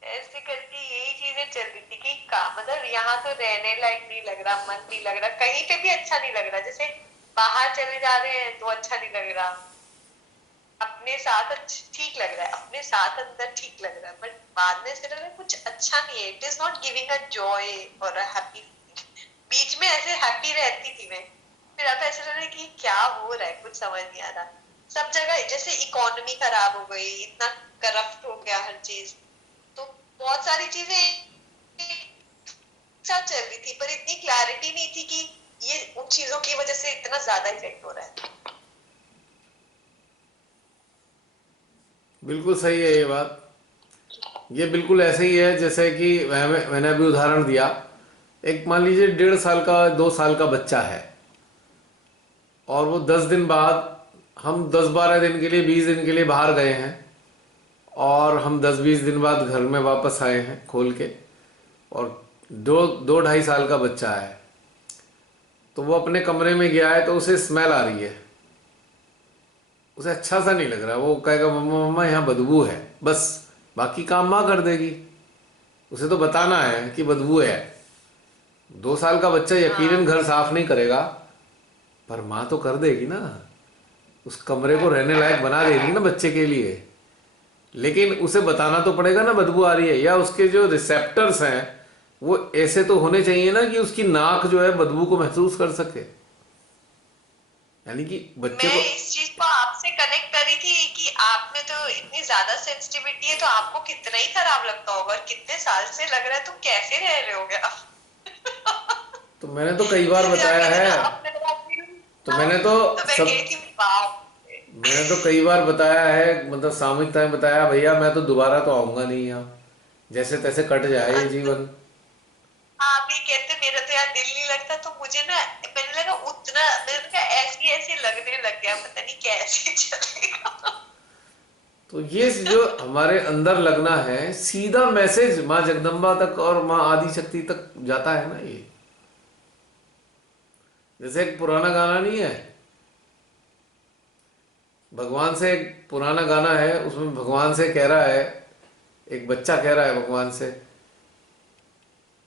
ऐसे करके यही चीजें चल रही थी कि यहाँ तो रहने लायक नहीं लग रहा, मन नहीं लग रहा, कहीं पे भी अच्छा नहीं लग रहा, जैसे बाहर चले जा रहे हैं तो अच्छा नहीं लग रहा, अपने साथ ठीक लग रहा है, अपने साथ अंदर ठीक लग रहा है, बट बाद में ऐसे लग रहा है कुछ अच्छा नहीं है, it is not giving a joy और अ हैप्पी। बीच में ऐसे हैप्पी रहती थी मैं, फिर अब ऐसे लग रहा है कि क्या हो रहा है, कुछ समझ नहीं आ रहा। सब जगह जैसे इकोनॉमी खराब हो गई, इतना करप्ट हो गया हर चीज, तो बहुत सारी चीजें साथ चल रही थी, पर इतनी क्लैरिटी नहीं थी कि ये उन चीजों की वजह से इतना ज्यादा इफेक्ट हो रहा है। बिल्कुल सही है ये बात। ये बिल्कुल ऐसे ही है जैसे कि मैंने अभी उदाहरण दिया, एक मान लीजिए 1.5 साल का 2 साल का बच्चा है और वो 10 दिन बाद, हम 10-12 दिन के लिए 20 दिन के लिए बाहर गए हैं और हम 10-20 दिन बाद घर में वापस आए हैं खोल के, और 2-2.5 साल का बच्चा है, तो वो अपने कमरे में गया है तो उसे स्मेल आ रही है, उसे अच्छा सा नहीं लग रहा, वो कहेगा मम्मा मम्मा यहाँ बदबू है, बस बाकी काम माँ कर देगी, उसे तो बताना है कि बदबू है। 2 साल का बच्चा यकीनन घर साफ नहीं करेगा, पर माँ तो कर देगी ना, उस कमरे को रहने लायक बना देगी ना बच्चे के लिए। लेकिन उसे बताना तो पड़ेगा ना बदबू आ रही है, या उसके जो रिसेप्टर्स हैं वो ऐसे तो होने चाहिए ना कि उसकी नाक जो है बदबू को महसूस कर सके। यानी कि बच्चे मैं को इस चीज को आपसे कनेक्ट करी थी कि आप में तो इतनी ज्यादा सेंसिटिविटी है, तो आपको कितना ही खराब लगता होगा, और कितने साल से लग रहा है, तुम कैसे रह रहे होगे आप तो मैंने तो कई बार बताया है, तो मैंने तो सब मैंने तो कई बार बताया है, मतलब सामूहिक टाइम बताया, भैया मैं तो दोबारा तो आऊंगा नहीं यहाँ, जैसे तैसे कट जाए ये जीवन। आप ये कहते मेरा तो यार दिल नहीं लगता, तो मुझे ना मैंने लगा उतना, मैंने कहा ऐसे ऐसे लगने लग गया, पता नहीं कैसे चलेगा। तो ये जो हमारे अंदर लगना है, सीधा मैसेज माँ जगदम्बा तक और माँ आदि शक्ति तक जाता है ना। ये जैसे एक पुराना गाना नहीं है, भगवान से एक पुराना गाना है, उसमें भगवान से कह रहा है, एक बच्चा कह रहा है भगवान से,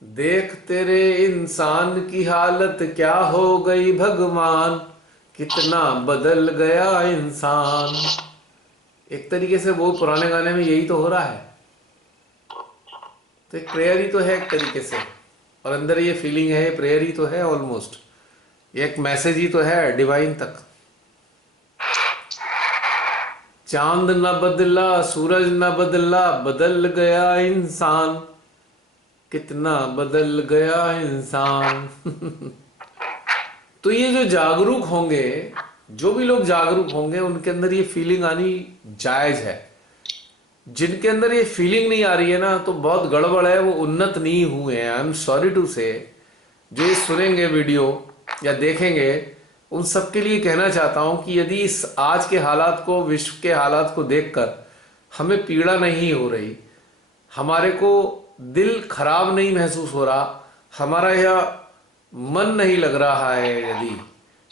देख तेरे इंसान की हालत क्या हो गई भगवान, कितना बदल गया इंसान। एक तरीके से वो पुराने गाने में यही तो हो रहा है। तो एक प्रेयर ही तो है एक तरीके से, और अंदर ये फीलिंग है, प्रेयर ही तो है ऑलमोस्ट, ये एक मैसेज ही तो है डिवाइन तक। चांद न बदला, सूरज न बदला, बदल गया इंसान, कितना बदल गया इंसान। तो ये जो जागरूक होंगे, जो भी लोग जागरूक होंगे, उनके अंदर ये फीलिंग आनी जायज है। जिनके अंदर ये फीलिंग नहीं आ रही है ना, तो बहुत गड़बड़ है, वो उन्नत नहीं हुए हैं। आई एम सॉरी टू से, जो ये सुनेंगे वीडियो या देखेंगे, उन सबके लिए कहना चाहता हूं कि यदि इस आज के हालात को, विश्व के हालात को देखकर हमें पीड़ा नहीं हो रही, हमारे को दिल खराब नहीं महसूस हो रहा, हमारा यह मन नहीं लग रहा है यदि,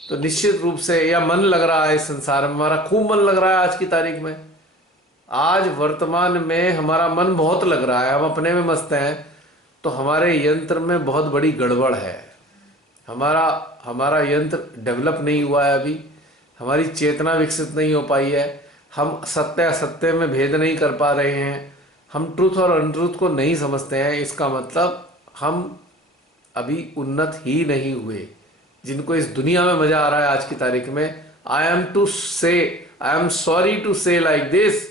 तो निश्चित रूप से, या मन लग रहा है इस संसार में, हमारा खूब मन लग रहा है आज की तारीख में, आज वर्तमान में हमारा मन बहुत लग रहा है, हम अपने में मस्त हैं, तो हमारे यंत्र में बहुत बड़ी गड़बड़ है। हमारा यंत्र डेवलप नहीं हुआ है अभी, हमारी चेतना विकसित नहीं हो पाई है, हम सत्य असत्य में भेद नहीं कर पा रहे हैं, हम ट्रूथ और अनट्रूथ को नहीं समझते हैं, इसका मतलब हम अभी उन्नत ही नहीं हुए। जिनको इस दुनिया में मजा आ रहा है आज की तारीख में, आई एम सॉरी टू से लाइक दिस,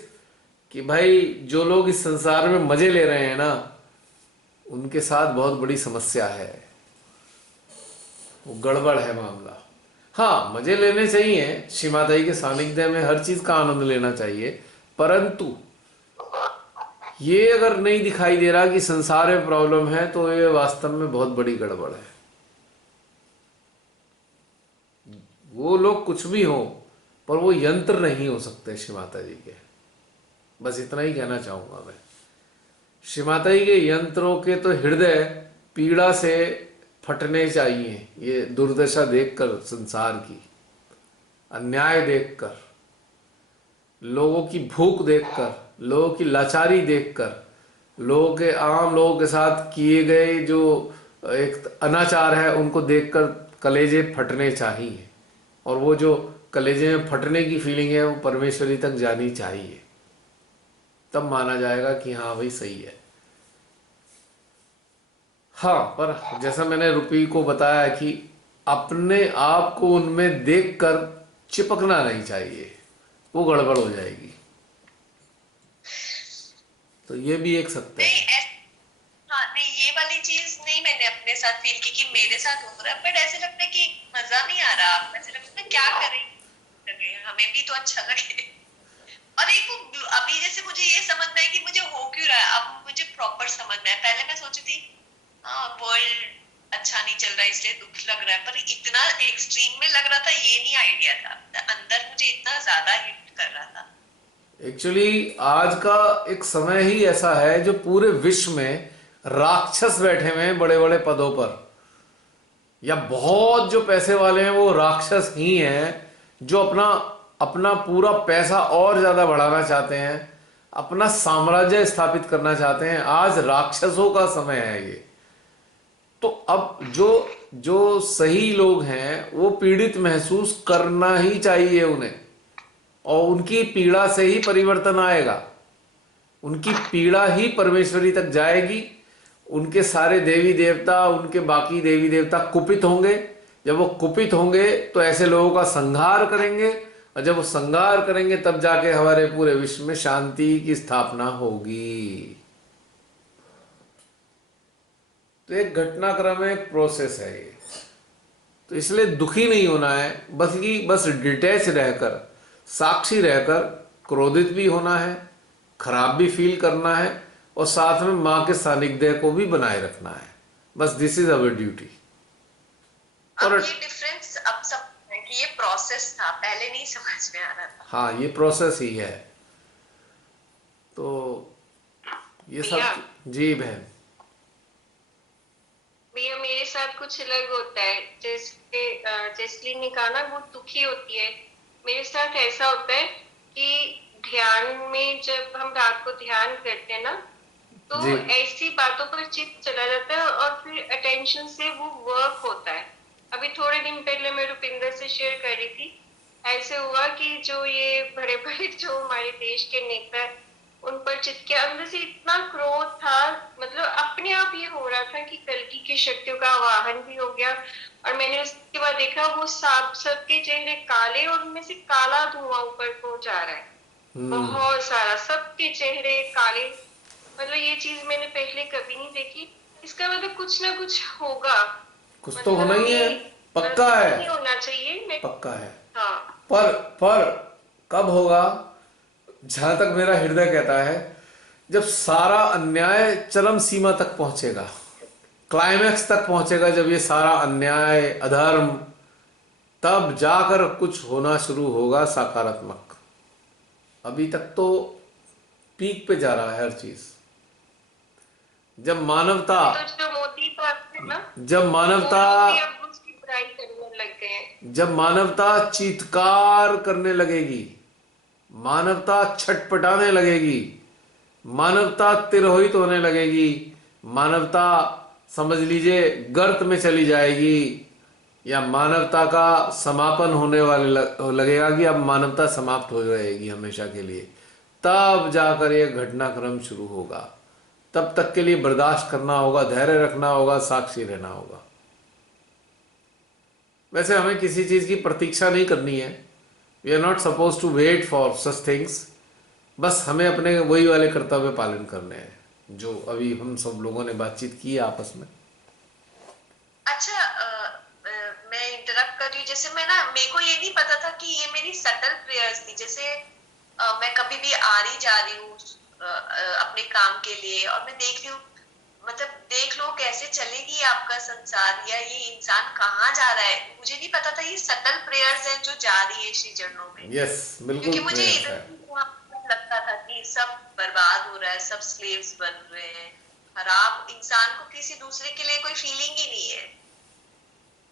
कि भाई जो लोग इस संसार में मजे ले रहे हैं ना, उनके साथ बहुत बड़ी समस्या है, वो गड़बड़ है मामला। हाँ, मजे लेने चाहिए, श्री माता जी के सानिध्य में हर चीज का आनंद लेना चाहिए, परंतु ये अगर नहीं दिखाई दे रहा कि संसार में प्रॉब्लम है, तो ये वास्तव में बहुत बड़ी गड़बड़ है। वो लोग कुछ भी हो, पर वो यंत्र नहीं हो सकते श्री माता जी के। बस इतना ही कहना चाहूंगा मैं। श्री माता जी के यंत्रों के तो हृदय पीड़ा से फटने चाहिए, ये दुर्दशा देखकर, संसार की अन्याय देखकर, लोगों की भूख देखकर, लोगों की लाचारी देखकर, आम लोगों के साथ किए गए जो एक अनाचार है, उनको देखकर कलेजे फटने चाहिए। और वो जो कलेजे में फटने की फीलिंग है, वो परमेश्वरी तक जानी चाहिए, तब माना जाएगा कि हाँ भाई सही है। हाँ, पर जैसा मैंने रुपी को बताया कि अपने आप को उनमें देखकर चिपकना नहीं चाहिए, वो गड़बड़ हो जाएगी। तो ये भी एक सत्य है। हाँ नहीं, ये वाली चीज नहीं मैंने अपने साथ फील की कि मेरे साथ हो रहा है, बट ऐसे लगता है कि मजा नहीं आ रहा, ऐसे लगता है क्या करें, हमें भी तो अच्छा लगे। और एक वो अभी जैसे मुझे ये समझना है कि मुझे हो क्यों रहा है, अब मुझे प्रॉपर समझना है। पहले मैं सोची थी हाँ वर्ल्ड अच्छा नहीं चल रहा है इसलिए दुख लग रहा है, पर इतना एक्सट्रीम में लग रहा था, ये नहीं आइडिया था, अंदर मुझे इतना ज्यादा हिट कर रहा था। एक्चुअली आज का एक समय ही ऐसा है जो पूरे विश्व में राक्षस बैठे हुए हैं बड़े बड़े पदों पर, या बहुत जो पैसे वाले हैं वो राक्षस ही हैं, जो अपना अपना पूरा पैसा और ज्यादा बढ़ाना चाहते हैं, अपना साम्राज्य स्थापित करना चाहते हैं। आज राक्षसों का समय है ये। तो अब जो सही लोग हैं वो पीड़ित महसूस करना ही चाहिए उन्हें, और उनकी पीड़ा से ही परिवर्तन आएगा, उनकी पीड़ा ही परमेश्वरी तक जाएगी। उनके सारे देवी देवता, उनके बाकी देवी देवता कुपित होंगे। जब वो कुपित होंगे तो ऐसे लोगों का संहार करेंगे, और जब वो संहार करेंगे तब जाके हमारे पूरे विश्व में शांति की स्थापना होगी। तो एक घटनाक्रम है, एक प्रोसेस है ये। तो इसलिए दुखी नहीं होना है, बस डिटैच रहकर, साक्षी रहकर, क्रोधित भी होना है, खराब भी फील करना है, और साथ में माँ के सानिध्य को भी बनाए रखना है। बस दिस इज अवर ड्यूटी। और ये डिफरेंस अब सब है कि ये प्रोसेस था, पहले नहीं समझ में आ रहा था। हाँ, ये प्रोसेस ही है। तो ये सब जी बहन भैया मेरे साथ कुछ अलग होता है। जैसे जैसली ने कहा ना वो दुखी होती है, मेरे साथ ऐसा होता है कि ध्यान में जब हम रात को ध्यान करते हैं ना, तो ऐसी बातों पर चित्त चला जाता है और फिर अटेंशन से वो वर्क होता है। अभी थोड़े दिन पहले मैं रुपिंदर से शेयर कर रही थी, ऐसे हुआ कि जो ये बड़े बड़े जो हमारे देश के नेता है, उन पर चित्त के अंदर से इतना क्रोध था, मतलब अपने आप ये हो रहा था कि कल्कि की शक्तियों का आवाहन भी हो गया। और मैंने उसके बाद देखा वो सबके चेहरे काले और उनमें से काला धुआं ऊपर को जा रहा है, बहुत सारा, सबके चेहरे काले। मतलब ये चीज मैंने पहले कभी नहीं देखी। इसका मतलब कुछ ना कुछ होगा, कुछ तो होना ही है, पक्का है, नहीं होना चाहिए, पक्का है। हाँ, पर कब होगा? जहां तक मेरा हृदय कहता है, जब सारा अन्याय चरम सीमा तक पहुंचेगा, क्लाइमैक्स तक पहुंचेगा, जब ये सारा अन्याय, अधर्म, तब जाकर कुछ होना शुरू होगा सकारात्मक। अभी तक तो पीक पे जा रहा है हर चीज। जब मानवता तो जो मोदी बात है ना, जब मानवता अब उसकी बुराई करने लग गए हैं। जब मानवता चीत्कार करने लगेगी, मानवता छटपटाने लगेगी, मानवता तिरोहित होने लगेगी, मानवता समझ लीजिए गर्त में चली जाएगी, या मानवता का समापन होने वाले लगेगा कि अब मानवता समाप्त हो रहेगी हमेशा के लिए, तब जाकर ये घटनाक्रम शुरू होगा। तब तक के लिए बर्दाश्त करना होगा, धैर्य रखना होगा, साक्षी रहना होगा। वैसे हमें किसी चीज की प्रतीक्षा नहीं करनी है। We are not suppose to wait for such things. बस हमें अपने वही वाले कर्तव्य पालन करने हैं जो अभी हम सब लोगों ने बातचीत की है आपस में। अच्छा, मैं इंटरप्ट कर रही हूँ। जैसे मेरे को ये नहीं पता था कि ये मेरी सटल प्रेयर्स थी। जैसे मैं कभी भी आ रही जा रही हूँ अपने काम के लिए, और मैं देख रही हूँ, मतलब देख लो कैसे चलेगी आपका संसार, या ये इंसान कहाँ जा रहा है। मुझे नहीं पता था ये सटल प्रेयर्स है जो जा रही है श्री चरणों में। यस, बिल्कुल क्योंकि मुझे प्रयास इधर है। लगता था कि सब बर्बाद हो रहा है, सब स्लेव्स बन रहे हैं, खराब। इंसान को किसी दूसरे के लिए कोई फीलिंग ही नहीं है,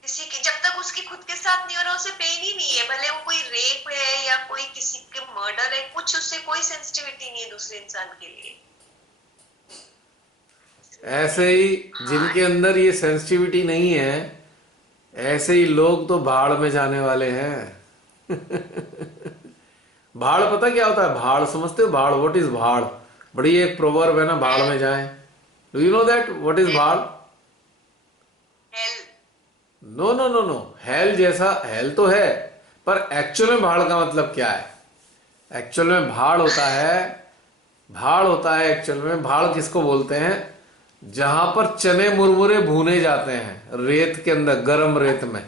किसी की, जब तक उसकी खुद के साथ नहीं हो रहा उसे पेन ही नहीं है। भले वो कोई रेप है या कोई किसी के मर्डर है, कुछ उससे कोई सेंसिटिविटी नहीं है दूसरे इंसान के लिए। ऐसे ही जिनके अंदर ये सेंसिटिविटी नहीं है, ऐसे ही लोग तो भाड़ में जाने वाले हैं। भाड़ पता क्या होता है? भाड़ समझते हो? भाड़, व्हाट इज भाड़? बड़ी एक प्रोवर्ब है ना, भाड़ में जाएं। Do you know that what is भाड़? Hell. No no no no, hell जैसा हेल तो है, पर एक्चुअल में भाड़ का मतलब क्या है? एक्चुअल में भाड़ होता है, भाड़ होता है एक्चुअल में, भाड़ किसको बोलते हैं? जहां पर चने मुरमुरे भूने जाते हैं रेत के अंदर, गरम रेत में।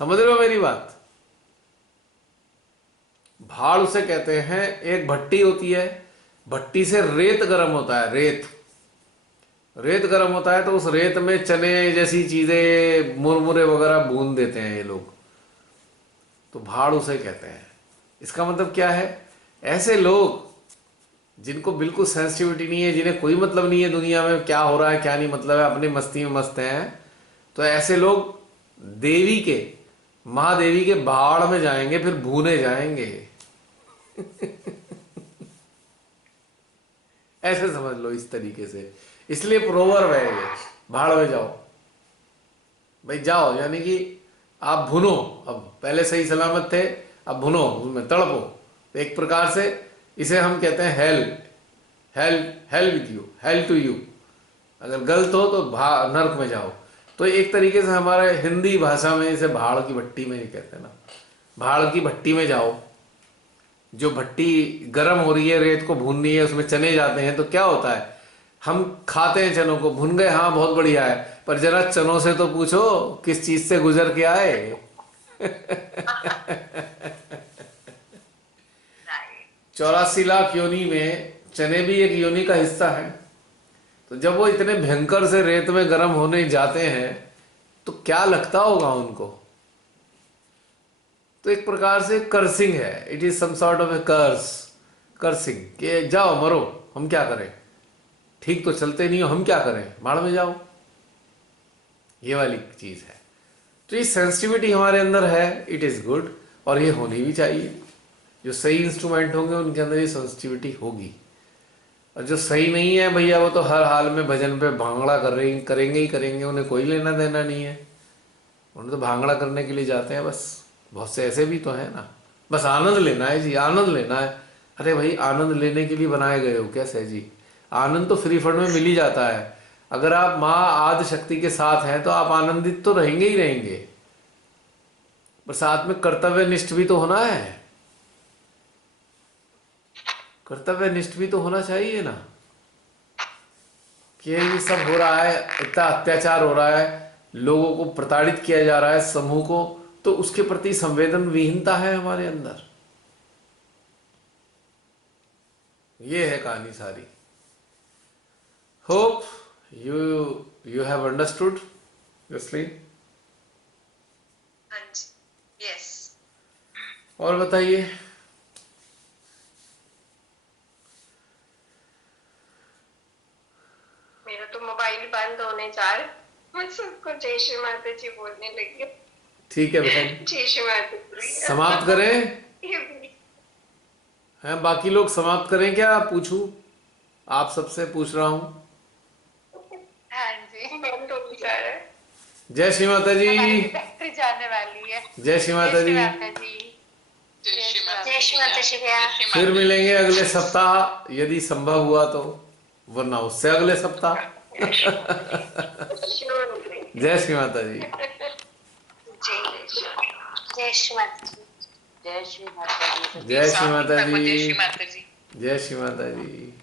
समझ रहे हो मेरी बात? भाड़ उसे कहते हैं। एक भट्टी होती है, भट्टी से रेत गरम होता है, रेत गरम होता है, तो उस रेत में चने जैसी चीजें, मुरमुरे वगैरह भून देते हैं ये लोग, तो भाड़ उसे कहते हैं। इसका मतलब क्या है? ऐसे लोग जिनको बिल्कुल सेंसिटिविटी नहीं है, जिन्हें कोई मतलब नहीं है दुनिया में क्या हो रहा है क्या नहीं मतलब है, अपनी मस्ती में मस्त हैं, तो ऐसे लोग देवी के, महादेवी के भाड़ में जाएंगे, फिर भूने जाएंगे। ऐसे समझ लो, इस तरीके से। इसलिए प्रोवर्ब है ये, भाड़ में जाओ भाई, जाओ, यानी कि आप भुनो। अब पहले सही सलामत थे, अब भुनो, उसमें तड़पो। तो एक प्रकार से इसे हम कहते हैं hell, hell, hell with you, hell to you. अगर गलत हो तो नर्क में जाओ। तो एक तरीके से हमारे हिंदी भाषा में इसे भाड़ की भट्टी में ही कहते हैं ना, भाड़ की भट्टी में जाओ। जो भट्टी गर्म हो रही है, रेत को भूननी है, उसमें चने जाते हैं, तो क्या होता है? हम खाते हैं चनों को, भुन गए, हाँ बहुत बढ़िया है, पर जरा चनों से तो पूछो किस चीज से गुजर के आए। 84 लाख योनि में चने भी एक योनि का हिस्सा है। तो जब वो इतने भयंकर से रेत में गर्म होने जाते हैं, तो क्या लगता होगा उनको? तो एक प्रकार से कर्सिंग है, it is some sort of a cursing, कि जाओ मरो, हम क्या करें, ठीक तो चलते नहीं हो, हम क्या करें, भाड़ में जाओ। ये वाली चीज है। तो ये सेंसिटिविटी हमारे अंदर है, इट इज गुड, और ये होनी भी चाहिए। जो सही इंस्ट्रूमेंट होंगे उनके अंदर ये सेंसिटिविटी होगी, और जो सही नहीं है भैया, वो तो हर हाल में भजन पे भांगड़ा करेंगे ही करेंगे, उन्हें कोई लेना देना नहीं है। उन्हें तो भांगड़ा करने के लिए जाते हैं बस। बहुत से ऐसे भी तो है ना, बस आनंद लेना है जी, आनंद लेना है। अरे भाई, आनंद लेने के लिए बनाए गए हो कैसे जी? आनंद तो फ्री फंड में मिल ही जाता है। अगर आप माँ आदि शक्ति के साथ हैं तो आप आनंदित तो रहेंगे ही रहेंगे, पर साथ में कर्तव्यनिष्ठ भी तो होना है। कर्तव्यनिष्ठ भी तो होना चाहिए ना, कि ये सब हो रहा है, इतना अत्याचार हो रहा है, लोगों को प्रताड़ित किया जा रहा है, समूह को, तो उसके प्रति संवेदन विहीनता है हमारे अंदर। ये है कहानी सारी। Hope you have understood, Jasleen? हाँ जी, यस। और बताइए। मेरा तो मोबाइल बंद होने जा रहा है, मैं सबको जय श्री माता जी बोलने लगी हूँ। ठीक है बहन, जय श्री माता जी। समाप्त करें? हैं बाकी लोग समाप्त करें क्या? पूछूं, आप सबसे पूछ रहा हूं। हाँ जी, बंद हो जा रहा है। जय श्री माता जी। हमारी बैटरी जाने वाली है। जय श्री माता जी। माता जी। जय श्री माता जय श्री माता जी भैया। जय श्री फिर माता। मिलेंगे अगले सप्ताह यदि संभव हुआ तो, वरना उससे अगले सप्ताह। जय श्री माता जी। जय श्री माता जी। जय श्री माता जी। जय श्री माता जय जी। श्री माता जी। जय श्री माता जी।